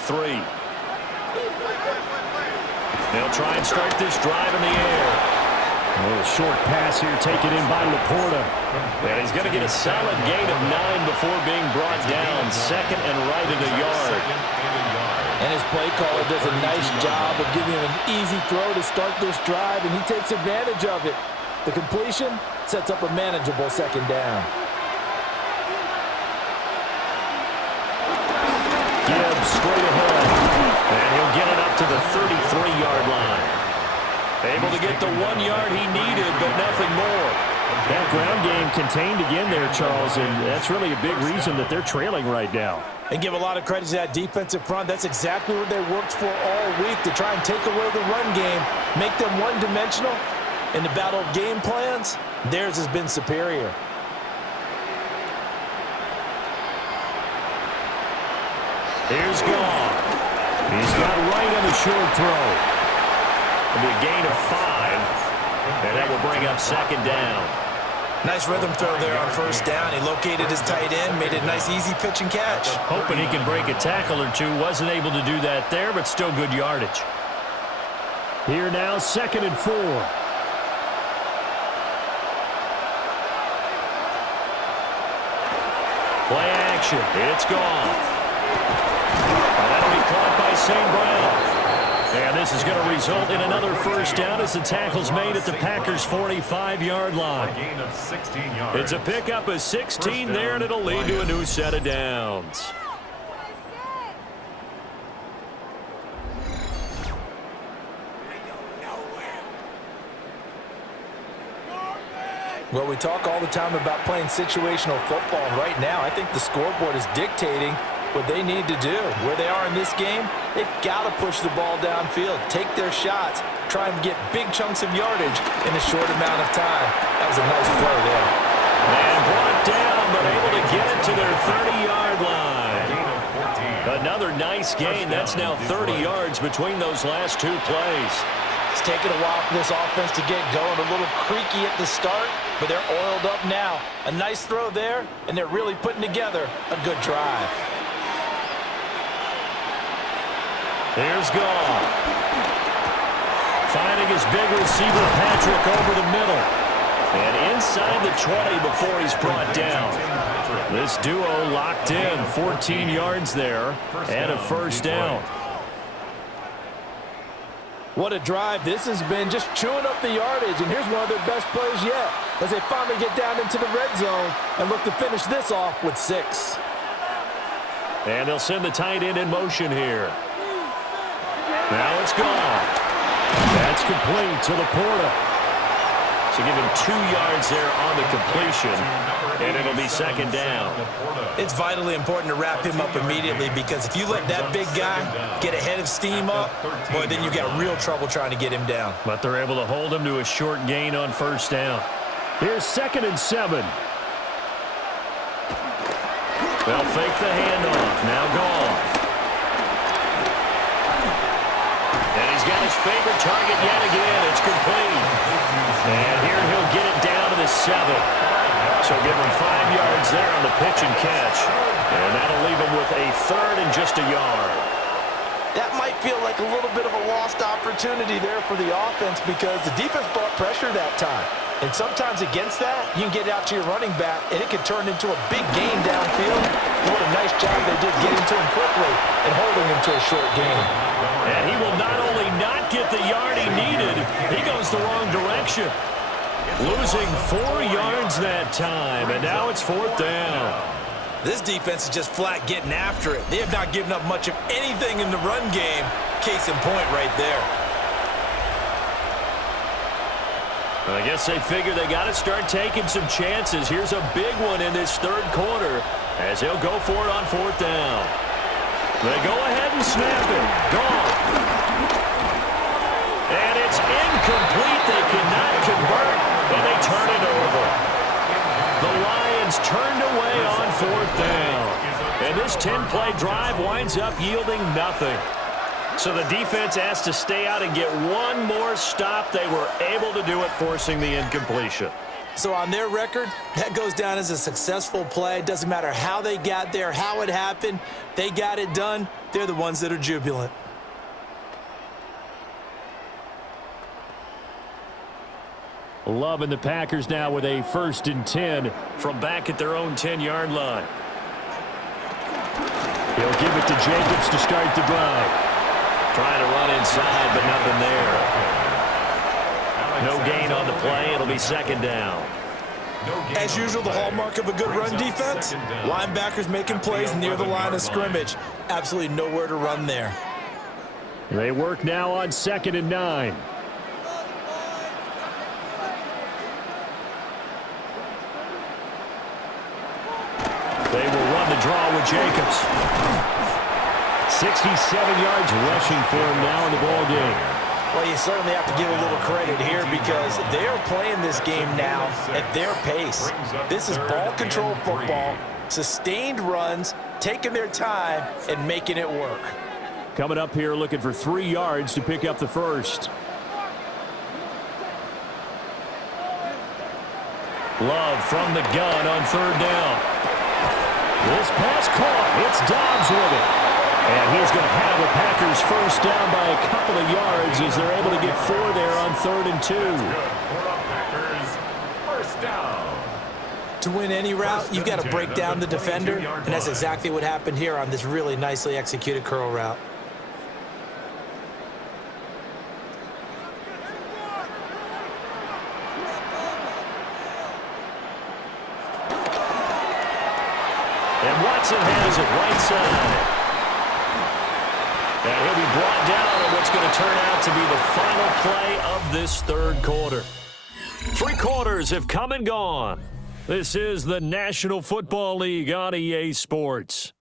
They'll try and start this drive in the air. A little short pass here taken in by Laporta. And he's going to get a solid gain of 9 before being brought down. Second and right at a yard. And his play caller does a nice job of giving him an easy throw to start this drive, and he takes advantage of it. The completion sets up a manageable second down. Gibbs straight ahead. And he'll get it up to the 33-yard line. Able to get the 1 yard he needed, but nothing more. That ground game contained again there, Charles, and that's really a big reason that they're trailing right now. And give a lot of credit to that defensive front. That's exactly what they worked for all week, to try and take away the run game, make them one-dimensional. In the battle of game plans, theirs has been superior. Here's Goff. He's got right on the short throw. It'll be a gain of 5, and that will bring up second down. Nice rhythm throw there on first down. He located his tight end, made it a nice easy pitch and catch. Hoping he can break a tackle or two. Wasn't able to do that there, but still good yardage. Here now, 2nd and 4. Play action. It's Goff. And that'll be caught by St. Brown. And this is going to result in another first down as the tackle's made at the Packers' 45-yard line. A gain of 16 yards. It's a pickup of 16 there, and it'll lead to a new set of downs. Well, we talk all the time about playing situational football, and right now I think the scoreboard is dictating what they need to do. Where they are in this game, they've got to push the ball downfield, take their shots, try and get big chunks of yardage in a short amount of time. That was a nice play there. And brought down, but able to get it to their 30-yard line. Another nice gain. That's now 30 yards between those last 2 plays. It's taken a while for this offense to get going. A little creaky at the start, but they're oiled up now. A nice throw there, and they're really putting together a good drive. There's Goff. Finding his big receiver, Patrick, over the middle. And inside the 20 before he's brought down. This duo locked in. 14 yards there and a first down. What a drive this has been, just chewing up the yardage. And here's one of their best plays yet as they finally get down into the red zone and look to finish this off with 6. And they'll send the tight end in motion here. Now it's gone. That's complete to Laporta. So give him 2 yards there on the completion, and it'll be second down. It's vitally important to wrap him up immediately, because if you let that big guy get a head of steam up, boy, then you've got real trouble trying to get him down. But they're able to hold him to a short gain on first down. Here's 2nd and 7. They'll fake the handoff. Now Goff. And he's got his favorite target yet again. It's complete. And here he'll get it down to the 7. So give him 5 yards there on the pitch and catch. And that'll leave him with a 3rd and just a yard. That might feel like a little bit of a lost opportunity there for the offense, because the defense brought pressure that time. And sometimes against that, you can get out to your running back, and it can turn into a big gain downfield. What a nice job they did getting to him quickly and holding him to a short gain. And he will not only not get the yard he needed, he goes the wrong direction. Losing 4 yards that time, and now it's 4th down. This defense is just flat getting after it. They have not given up much of anything in the run game. Case in point right there. I guess they figure they got to start taking some chances. Here's a big one in this 3rd quarter as he'll go for it on 4th down. They go ahead and snap it. Gone. And it's incomplete. They cannot convert, and they turn it over. The Lions turned away on 4th down. And this 10-play drive winds up yielding nothing. So the defense has to stay out and get one more stop. They were able to do it, forcing the incompletion. So on their record, that goes down as a successful play. It doesn't matter how they got there, how it happened. They got it done. They're the ones that are jubilant. Love and the Packers now with a 1st and 10 from back at their own 10-yard line. He'll give it to Jacobs to start the drive. Trying to run inside, but nothing there. No gain on the play. It'll be 2nd down. As usual, the hallmark of a good run defense, linebackers making plays near the line of scrimmage. Absolutely nowhere to run there. They work now on 2nd and 9. They will run the draw with Jacobs. 67 yards rushing for him now in the ball game. Well, you certainly have to give a little credit here because they're playing this game now at their pace. This is ball control football, sustained runs, taking their time, and making it work. Coming up here looking for 3 yards to pick up the first. Love from the gun on 3rd down. This pass caught. It's Dobbs with it. And he's going to have a Packers first down by a couple of yards as they're able to get 4 there on 3rd and 2. First down. To win any route, you've got to break down the defender, and that's exactly what happened here on this really nicely executed curl route. And Watson has it right side. And he'll be brought down on what's going to turn out to be the final play of this 3rd quarter. 3 quarters have come and gone. This is the National Football League on EA Sports.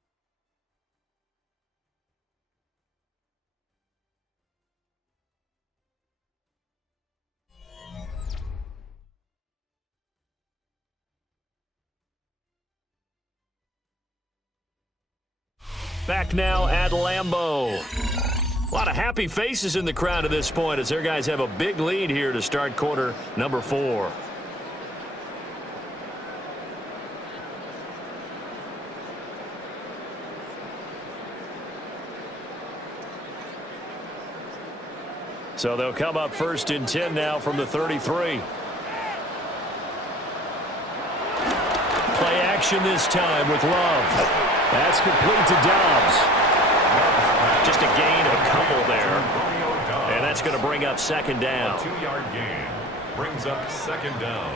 Back now at Lambeau. A lot of happy faces in the crowd at this point as their guys have a big lead here to start quarter number 4. So they'll come up 1st and 10 now from the 33. Play action this time with Love. That's complete to Dobbs. Just a gain of a couple there. And that's going to bring up 2nd down. A 2-yard gain brings up 2nd down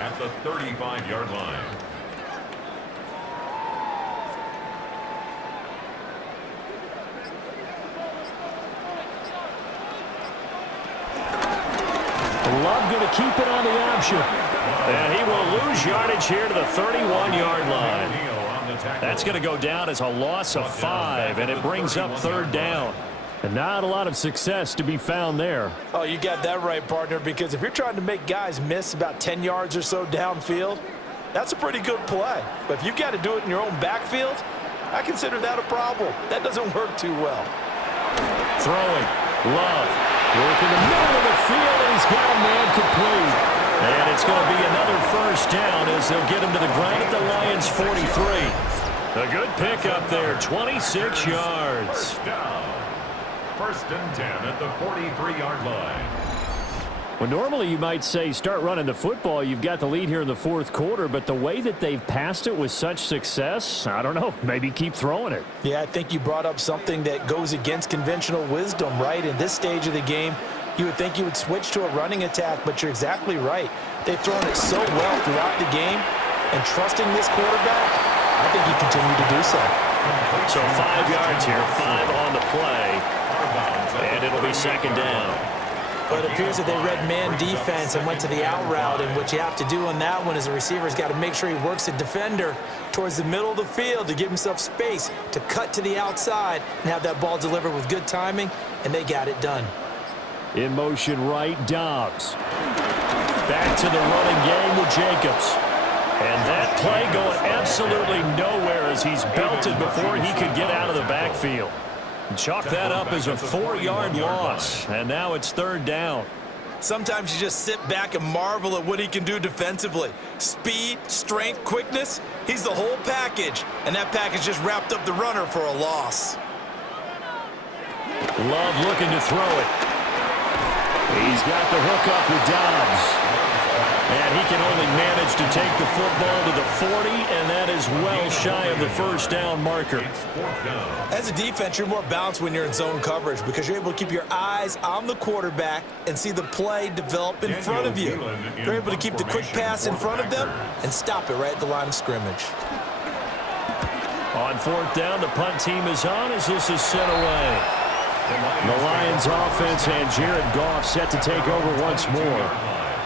at the 35-yard line. Love going to keep it on the option. And he will lose yardage here to the 31-yard line. That's going to go down as a loss of 5, and it brings up 3rd down. And not a lot of success to be found there. Oh, you got that right, partner, because if you're trying to make guys miss about 10 yards or so downfield, that's a pretty good play. But if you've got to do it in your own backfield, I consider that a problem. That doesn't work too well. Throwing. Love. Working the middle of the field, and he's got a man complete. And it's going to be another first down as they'll get him to the ground at the Lions' 43. A good pickup there, 26 yards. First down. 1st and 10 at the 43-yard line. Well, normally you might say start running the football. You've got the lead here in the 4th quarter, but the way that they've passed it with such success, I don't know, maybe keep throwing it. Yeah, I think you brought up something that goes against conventional wisdom, right? In this stage of the game, you would think you would switch to a running attack, but you're exactly right. They've thrown it so well throughout the game, and trusting this quarterback, I think you continue to do so. So 5 yards here, 5 on the play, and it'll be 2nd down. But it appears that they read man defense and went to the out route, and what you have to do on that one is the receiver's got to make sure he works the defender towards the middle of the field to give himself space to cut to the outside and have that ball delivered with good timing, and they got it done. In motion right, Dobbs. Back to the running game with Jacobs. And that play going absolutely nowhere as he's belted before he could get out of the backfield. Chalk that up as a 4-yard loss, and now it's 3rd down. Sometimes you just sit back and marvel at what he can do defensively. Speed, strength, quickness, he's the whole package, and that package just wrapped up the runner for a loss. Love looking to throw it. He's got the hook up with Dobbs. And he can only manage to take the football to the 40, and that is well shy of the first down marker. As a defense, you're more balanced when you're in zone coverage because you're able to keep your eyes on the quarterback and see the play develop in front of you. You're able to keep the quick pass in front of them and stop it right at the line of scrimmage. On fourth down, the punt team is on as this is sent away. The Lions offense and Jared Goff set to take over once more.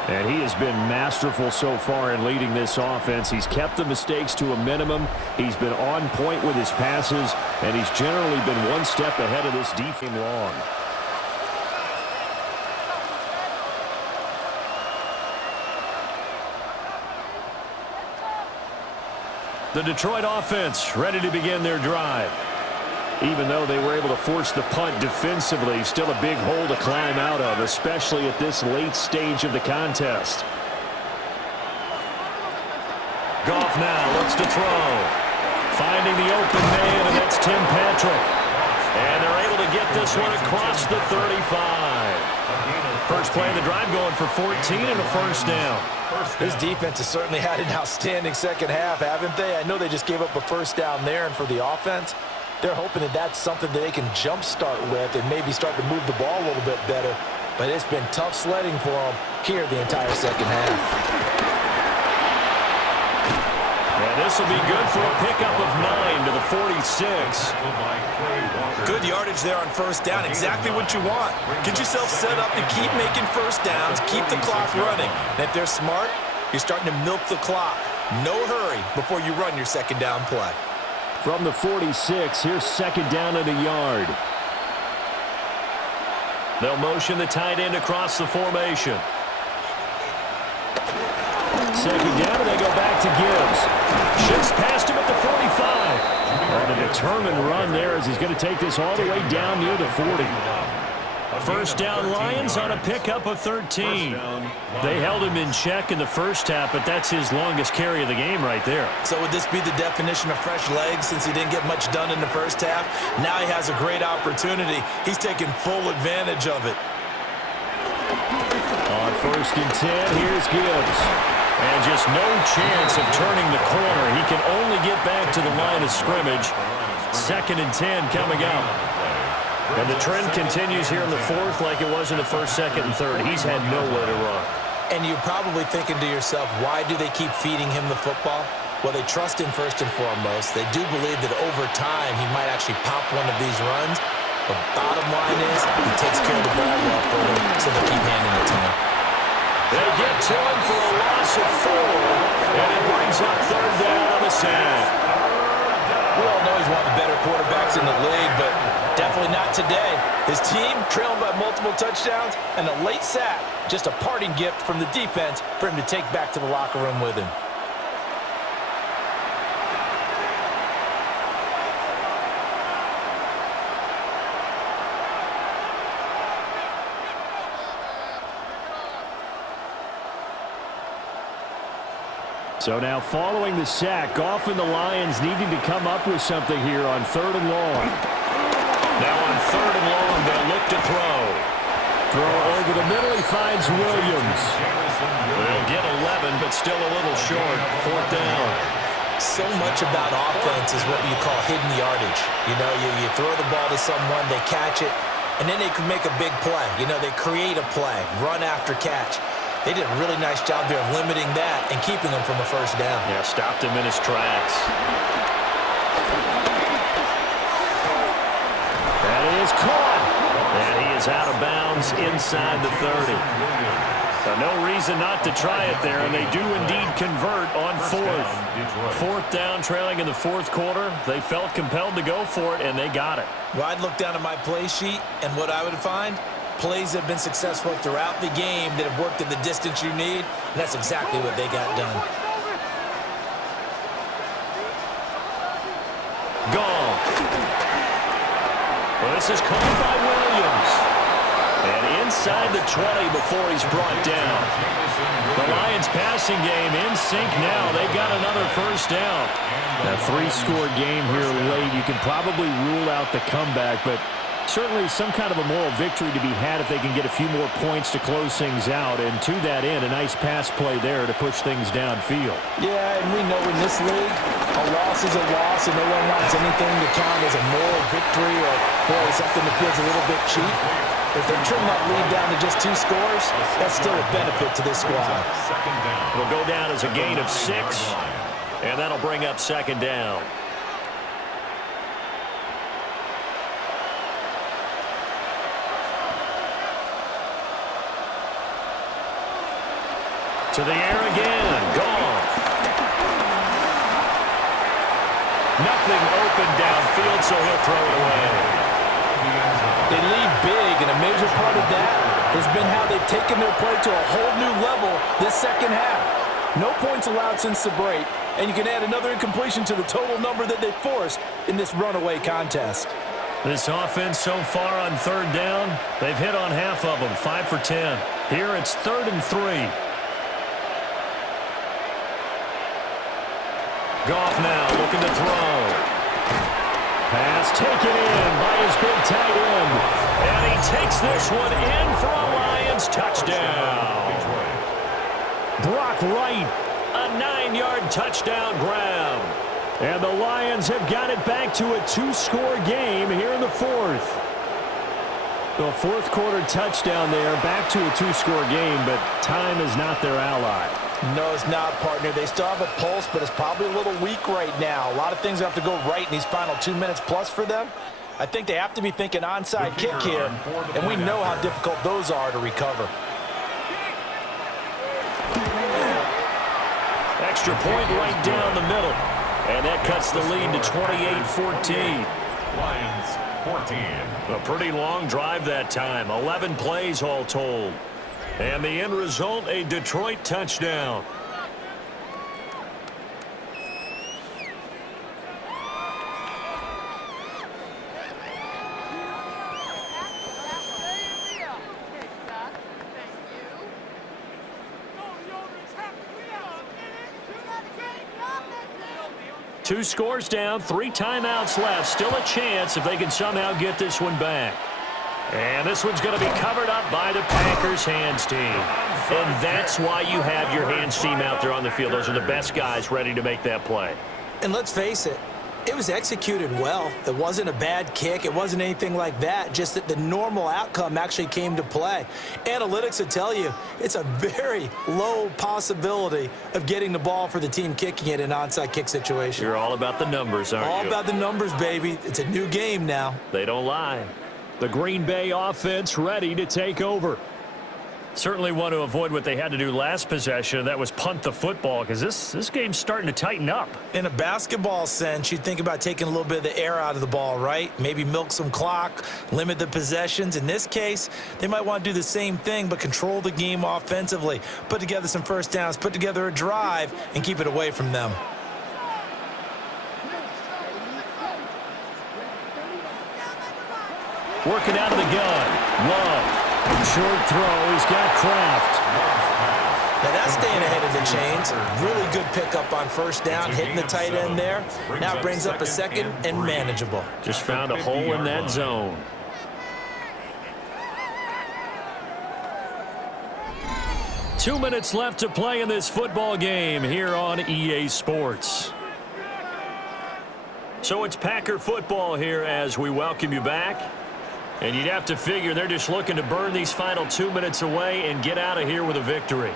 And he has been masterful so far in leading this offense. He's kept the mistakes to a minimum. He's been on point with his passes, and he's generally been one step ahead of this defense long. The Detroit offense ready to begin their drive. Even though they were able to force the punt defensively, still a big hole to climb out of, especially at this late stage of the contest. Goff now looks to throw. Finding the open man, and that's Tim Patrick. And they're able to get this one across the 35. First play of the drive going for 14 and a first down. This defense has certainly had an outstanding second half, haven't they? I know they just gave up a first down there, and for the offense, they're hoping that that's something that they can jumpstart with and maybe start to move the ball a little bit better. But it's been tough sledding for them here the entire second half. And this will be good for a pickup of 9 to the 46. Good yardage there on first down. Exactly what you want. Get yourself set up to keep making first downs, keep the clock running. And if they're smart, you're starting to milk the clock. No hurry before you run your second down play. From the 46, here's second down at a yard. They'll motion the tight end across the formation. Second down, and they go back to Gibbs. Shifts past him at the 45. And a determined run there as he's going to take this all the way down near the 40. First down Lions on a pickup of 13. They held him in check in the first half, but that's his longest carry of the game right there. So would this be the definition of fresh legs since he didn't get much done in the first half? Now he has a great opportunity. He's taking full advantage of it. On first and 10, here's Gibbs. And just no chance of turning the corner. He can only get back to the line of scrimmage. Second and 10 coming up. And the trend continues here in the fourth like it was in the first, second, and third. He's had nowhere to run. And you're probably thinking to yourself, why do they keep feeding him the football? Well, they trust him first and foremost. They do believe that over time he might actually pop one of these runs. But bottom line is he takes care of the ball well for them, so they keep handing it to him. They get to him for a loss of 4, and it brings up third down on the sack. We all know he's one of the better quarterbacks in the league, but definitely not today. His team trailing by multiple touchdowns and a late sack. Just a parting gift from the defense for him to take back to the locker room with him. So now following the sack, Goff and the Lions needing to come up with something here on third and long. Now on third and long, they'll look to throw. Throw over the middle, he finds Williams. They'll get 11, but still a little short. Fourth down. So much about offense is what you call hidden yardage. You know, you throw the ball to someone, they catch it, and then they can make a big play. You know, they create a play, run after catch. They did a really nice job there of limiting that and keeping him from a first down. Yeah, stopped him in his tracks. That is caught. And he is out of bounds inside the 30. So no reason not to try it there, and they do indeed convert on fourth. Fourth down, trailing in the fourth quarter. They felt compelled to go for it, and they got it. Well, I'd look down at my play sheet, and what I would find, plays have been successful throughout the game that have worked in the distance you need, and that's exactly what they got done. Gone. Well, this is caught by Williams. And inside the 20 before he's brought down. The Lions passing game in sync now. They've got another first down. A 3-score game here late. You can probably rule out the comeback, but Certainly some kind of a moral victory to be had if they can get a few more points to close things out. And to that end, a nice pass play there to push things downfield. Yeah, and we know in this league, a loss is a loss, and no one wants anything to count as a moral victory or, boy, something that feels a little bit cheap. If they trim that lead down to just 2 scores, that's still a benefit to this squad. It'll go down as a gain of 6, and that'll bring up second down. To the air again. Goff. Nothing open downfield, so he'll throw it away. They lead big, and a major part of that has been how they've taken their play to a whole new level this second half. No points allowed since the break, and you can add another incompletion to the total number that they forced in this runaway contest. This offense so far on third down, they've hit on half of them, 5 for 10. Here it's 3rd and 3. Goff now looking to throw. Pass taken in by his big tight end. And he takes this one in for a Lions touchdown. Brock Wright, A 9-yard touchdown grab. and the Lions have got it back to a 2-score game here in the 4th. The 4th quarter touchdown there, back to a 2-score game, but time is not their ally. No, it's not, partner. They still have a pulse, but it's probably a little weak right now. A lot of things have to go right in these final 2 minutes plus for them. I think they have to be thinking onside kick here, and we know how difficult those are to recover. Extra point right down the middle. And that cuts the lead to 28-14. Lions 14. A pretty long drive that time. 11 plays all told. And the end result, a Detroit touchdown. Two scores down, 3 timeouts left. Still a chance if they can somehow get this one back. And this one's going to be covered up by the Packers hands team. And that's why you have your hands team out there on the field. Those are the best guys ready to make that play. And let's face it, it was executed well. It wasn't a bad kick. It wasn't anything like that. Just that the normal outcome actually came to play. Analytics will tell you it's a very low possibility of getting the ball for the team kicking it in an onside kick situation. You're all about the numbers, aren't you? All about the numbers, baby. It's a new game now. They don't lie. The Green Bay offense ready to take over. Certainly want to avoid what they had to do last possession. That was punt the football, because this game's starting to tighten up. In a basketball sense, you think about taking a little bit of the air out of the ball, right? Maybe milk some clock, limit the possessions. In this case, they might want to do the same thing, but control the game offensively. Put together some first downs, put together a drive, and keep it away from them. Working out of the gun. Love. Short throw. He's got Kraft. Now that's staying ahead of the chains. Really good pickup on first down, hitting the tight end there. Now brings up a second and manageable. Just found a hole in that zone. Two minutes left to play in this football game here on EA Sports. So it's Packer football here as we welcome you back. And you'd have to figure they're just looking to burn these final 2 minutes away and get out of here with a victory.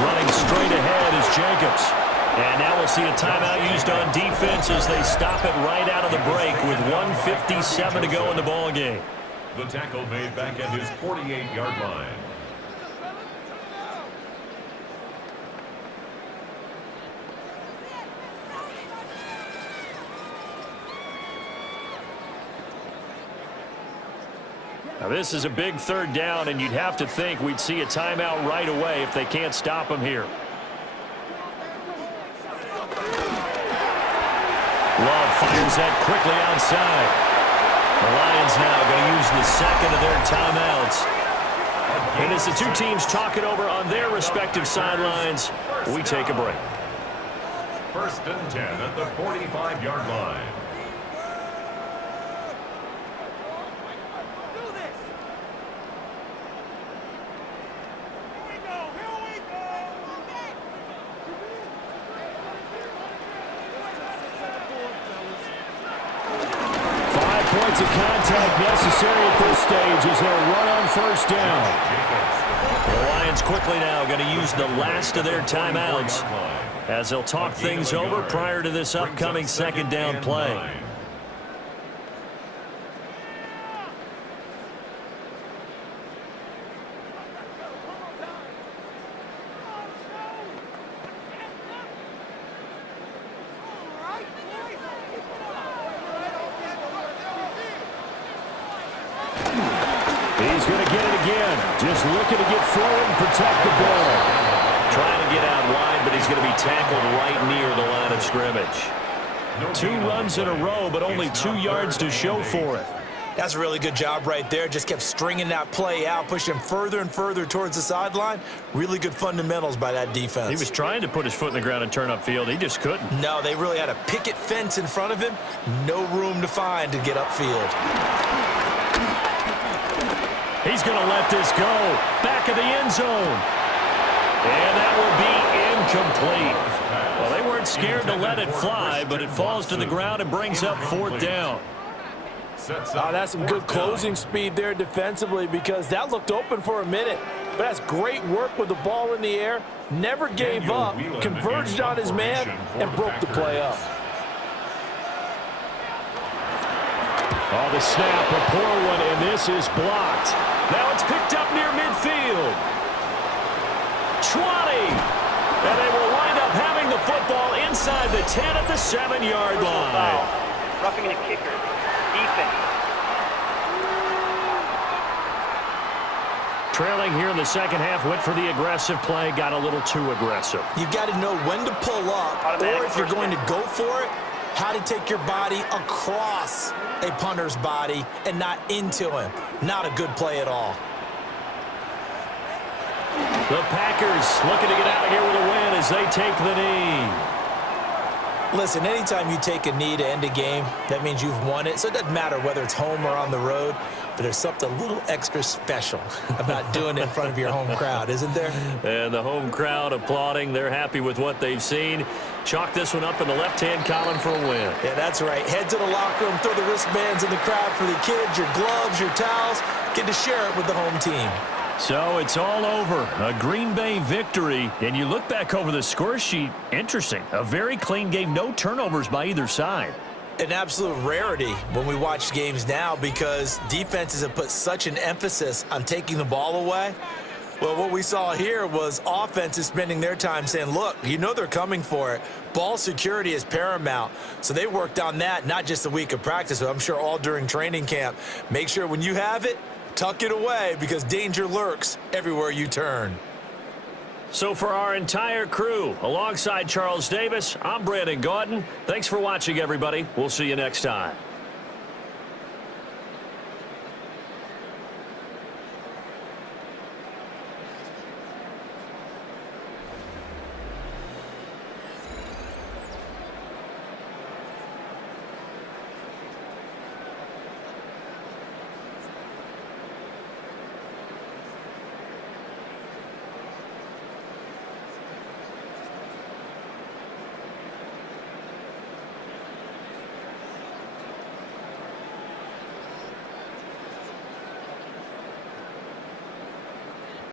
Running straight ahead is Jacobs. And now we'll see a timeout used on defense as they stop it right out of the break with 1:57 to go in the ball game. The tackle made back at his 48-yard line. Now this is a big third down, and you'd have to think we'd see a timeout right away if they can't stop him here. Love fires that quickly outside. The Lions now going to use the second of their timeouts. And as the two teams talk it over on their respective sidelines, we take a break. first and 10 at the 45-yard line. Points of contact necessary at this stage as they'll run on first down. The Lions quickly now going to use the last of their timeouts as they'll talk things over prior to this upcoming second down play. He's going to get it again. Just looking to get forward and protect the ball. Trying to get out wide, but he's going to be tackled right near the line of scrimmage. 2 runs in a row, but only 2 yards to show for it. That's a really good job right there. Just kept stringing that play out, pushing him further and further towards the sideline. Really good fundamentals by that defense. He was trying to put his foot in the ground and turn upfield. He just couldn't. No, they really had a picket fence in front of him. No room to find to get upfield. He's going to let this go. Back of the end zone. And that will be incomplete. Well, they weren't scared to let it fly, but it falls to the ground and brings up 4th down. Oh, that's some good closing speed there defensively because that looked open for a minute. But that's great work with the ball in the air. Never gave up, converged on his man, and broke the play up. Oh, the snap, a poor one, and this is blocked. Now it's picked up near midfield. 20. And they will wind up having the football inside the 10 at the 7-yard line. Roughing the kicker. Defense. Trailing here in the second half, went for the aggressive play, got a little too aggressive. You've got to know when to pull up, or if you're going to go for it, how to take your body across a punter's body and not into him. Not a good play at all. The Packers looking to get out of here with a win as they take the knee. Listen, anytime you take a knee to end a game, that means you've won it. So it doesn't matter whether it's home or on the road, but there's something a little extra special about doing it in front of your home crowd, isn't there? And the home crowd applauding. They're happy with what they've seen. Chalk this one up in the left-hand column for a win. Yeah, that's right. Head to the locker room, throw the wristbands in the crowd for the kids, your gloves, your towels. Get to share it with the home team. So it's all over. A Green Bay victory. And you look back over the score sheet. Interesting. A very clean game. No turnovers by either side. An absolute rarity when we watch games now because defenses have put such an emphasis on taking the ball away. Well, what we saw here was offenses spending their time saying, look, you know they're coming for it. Ball security is paramount. So they worked on that, not just a week of practice, but I'm sure all during training camp. Make sure when you have it, tuck it away because danger lurks everywhere you turn. So for our entire crew, alongside Charles Davis, I'm Brandon Gaudin. Thanks for watching, everybody. We'll see you next time.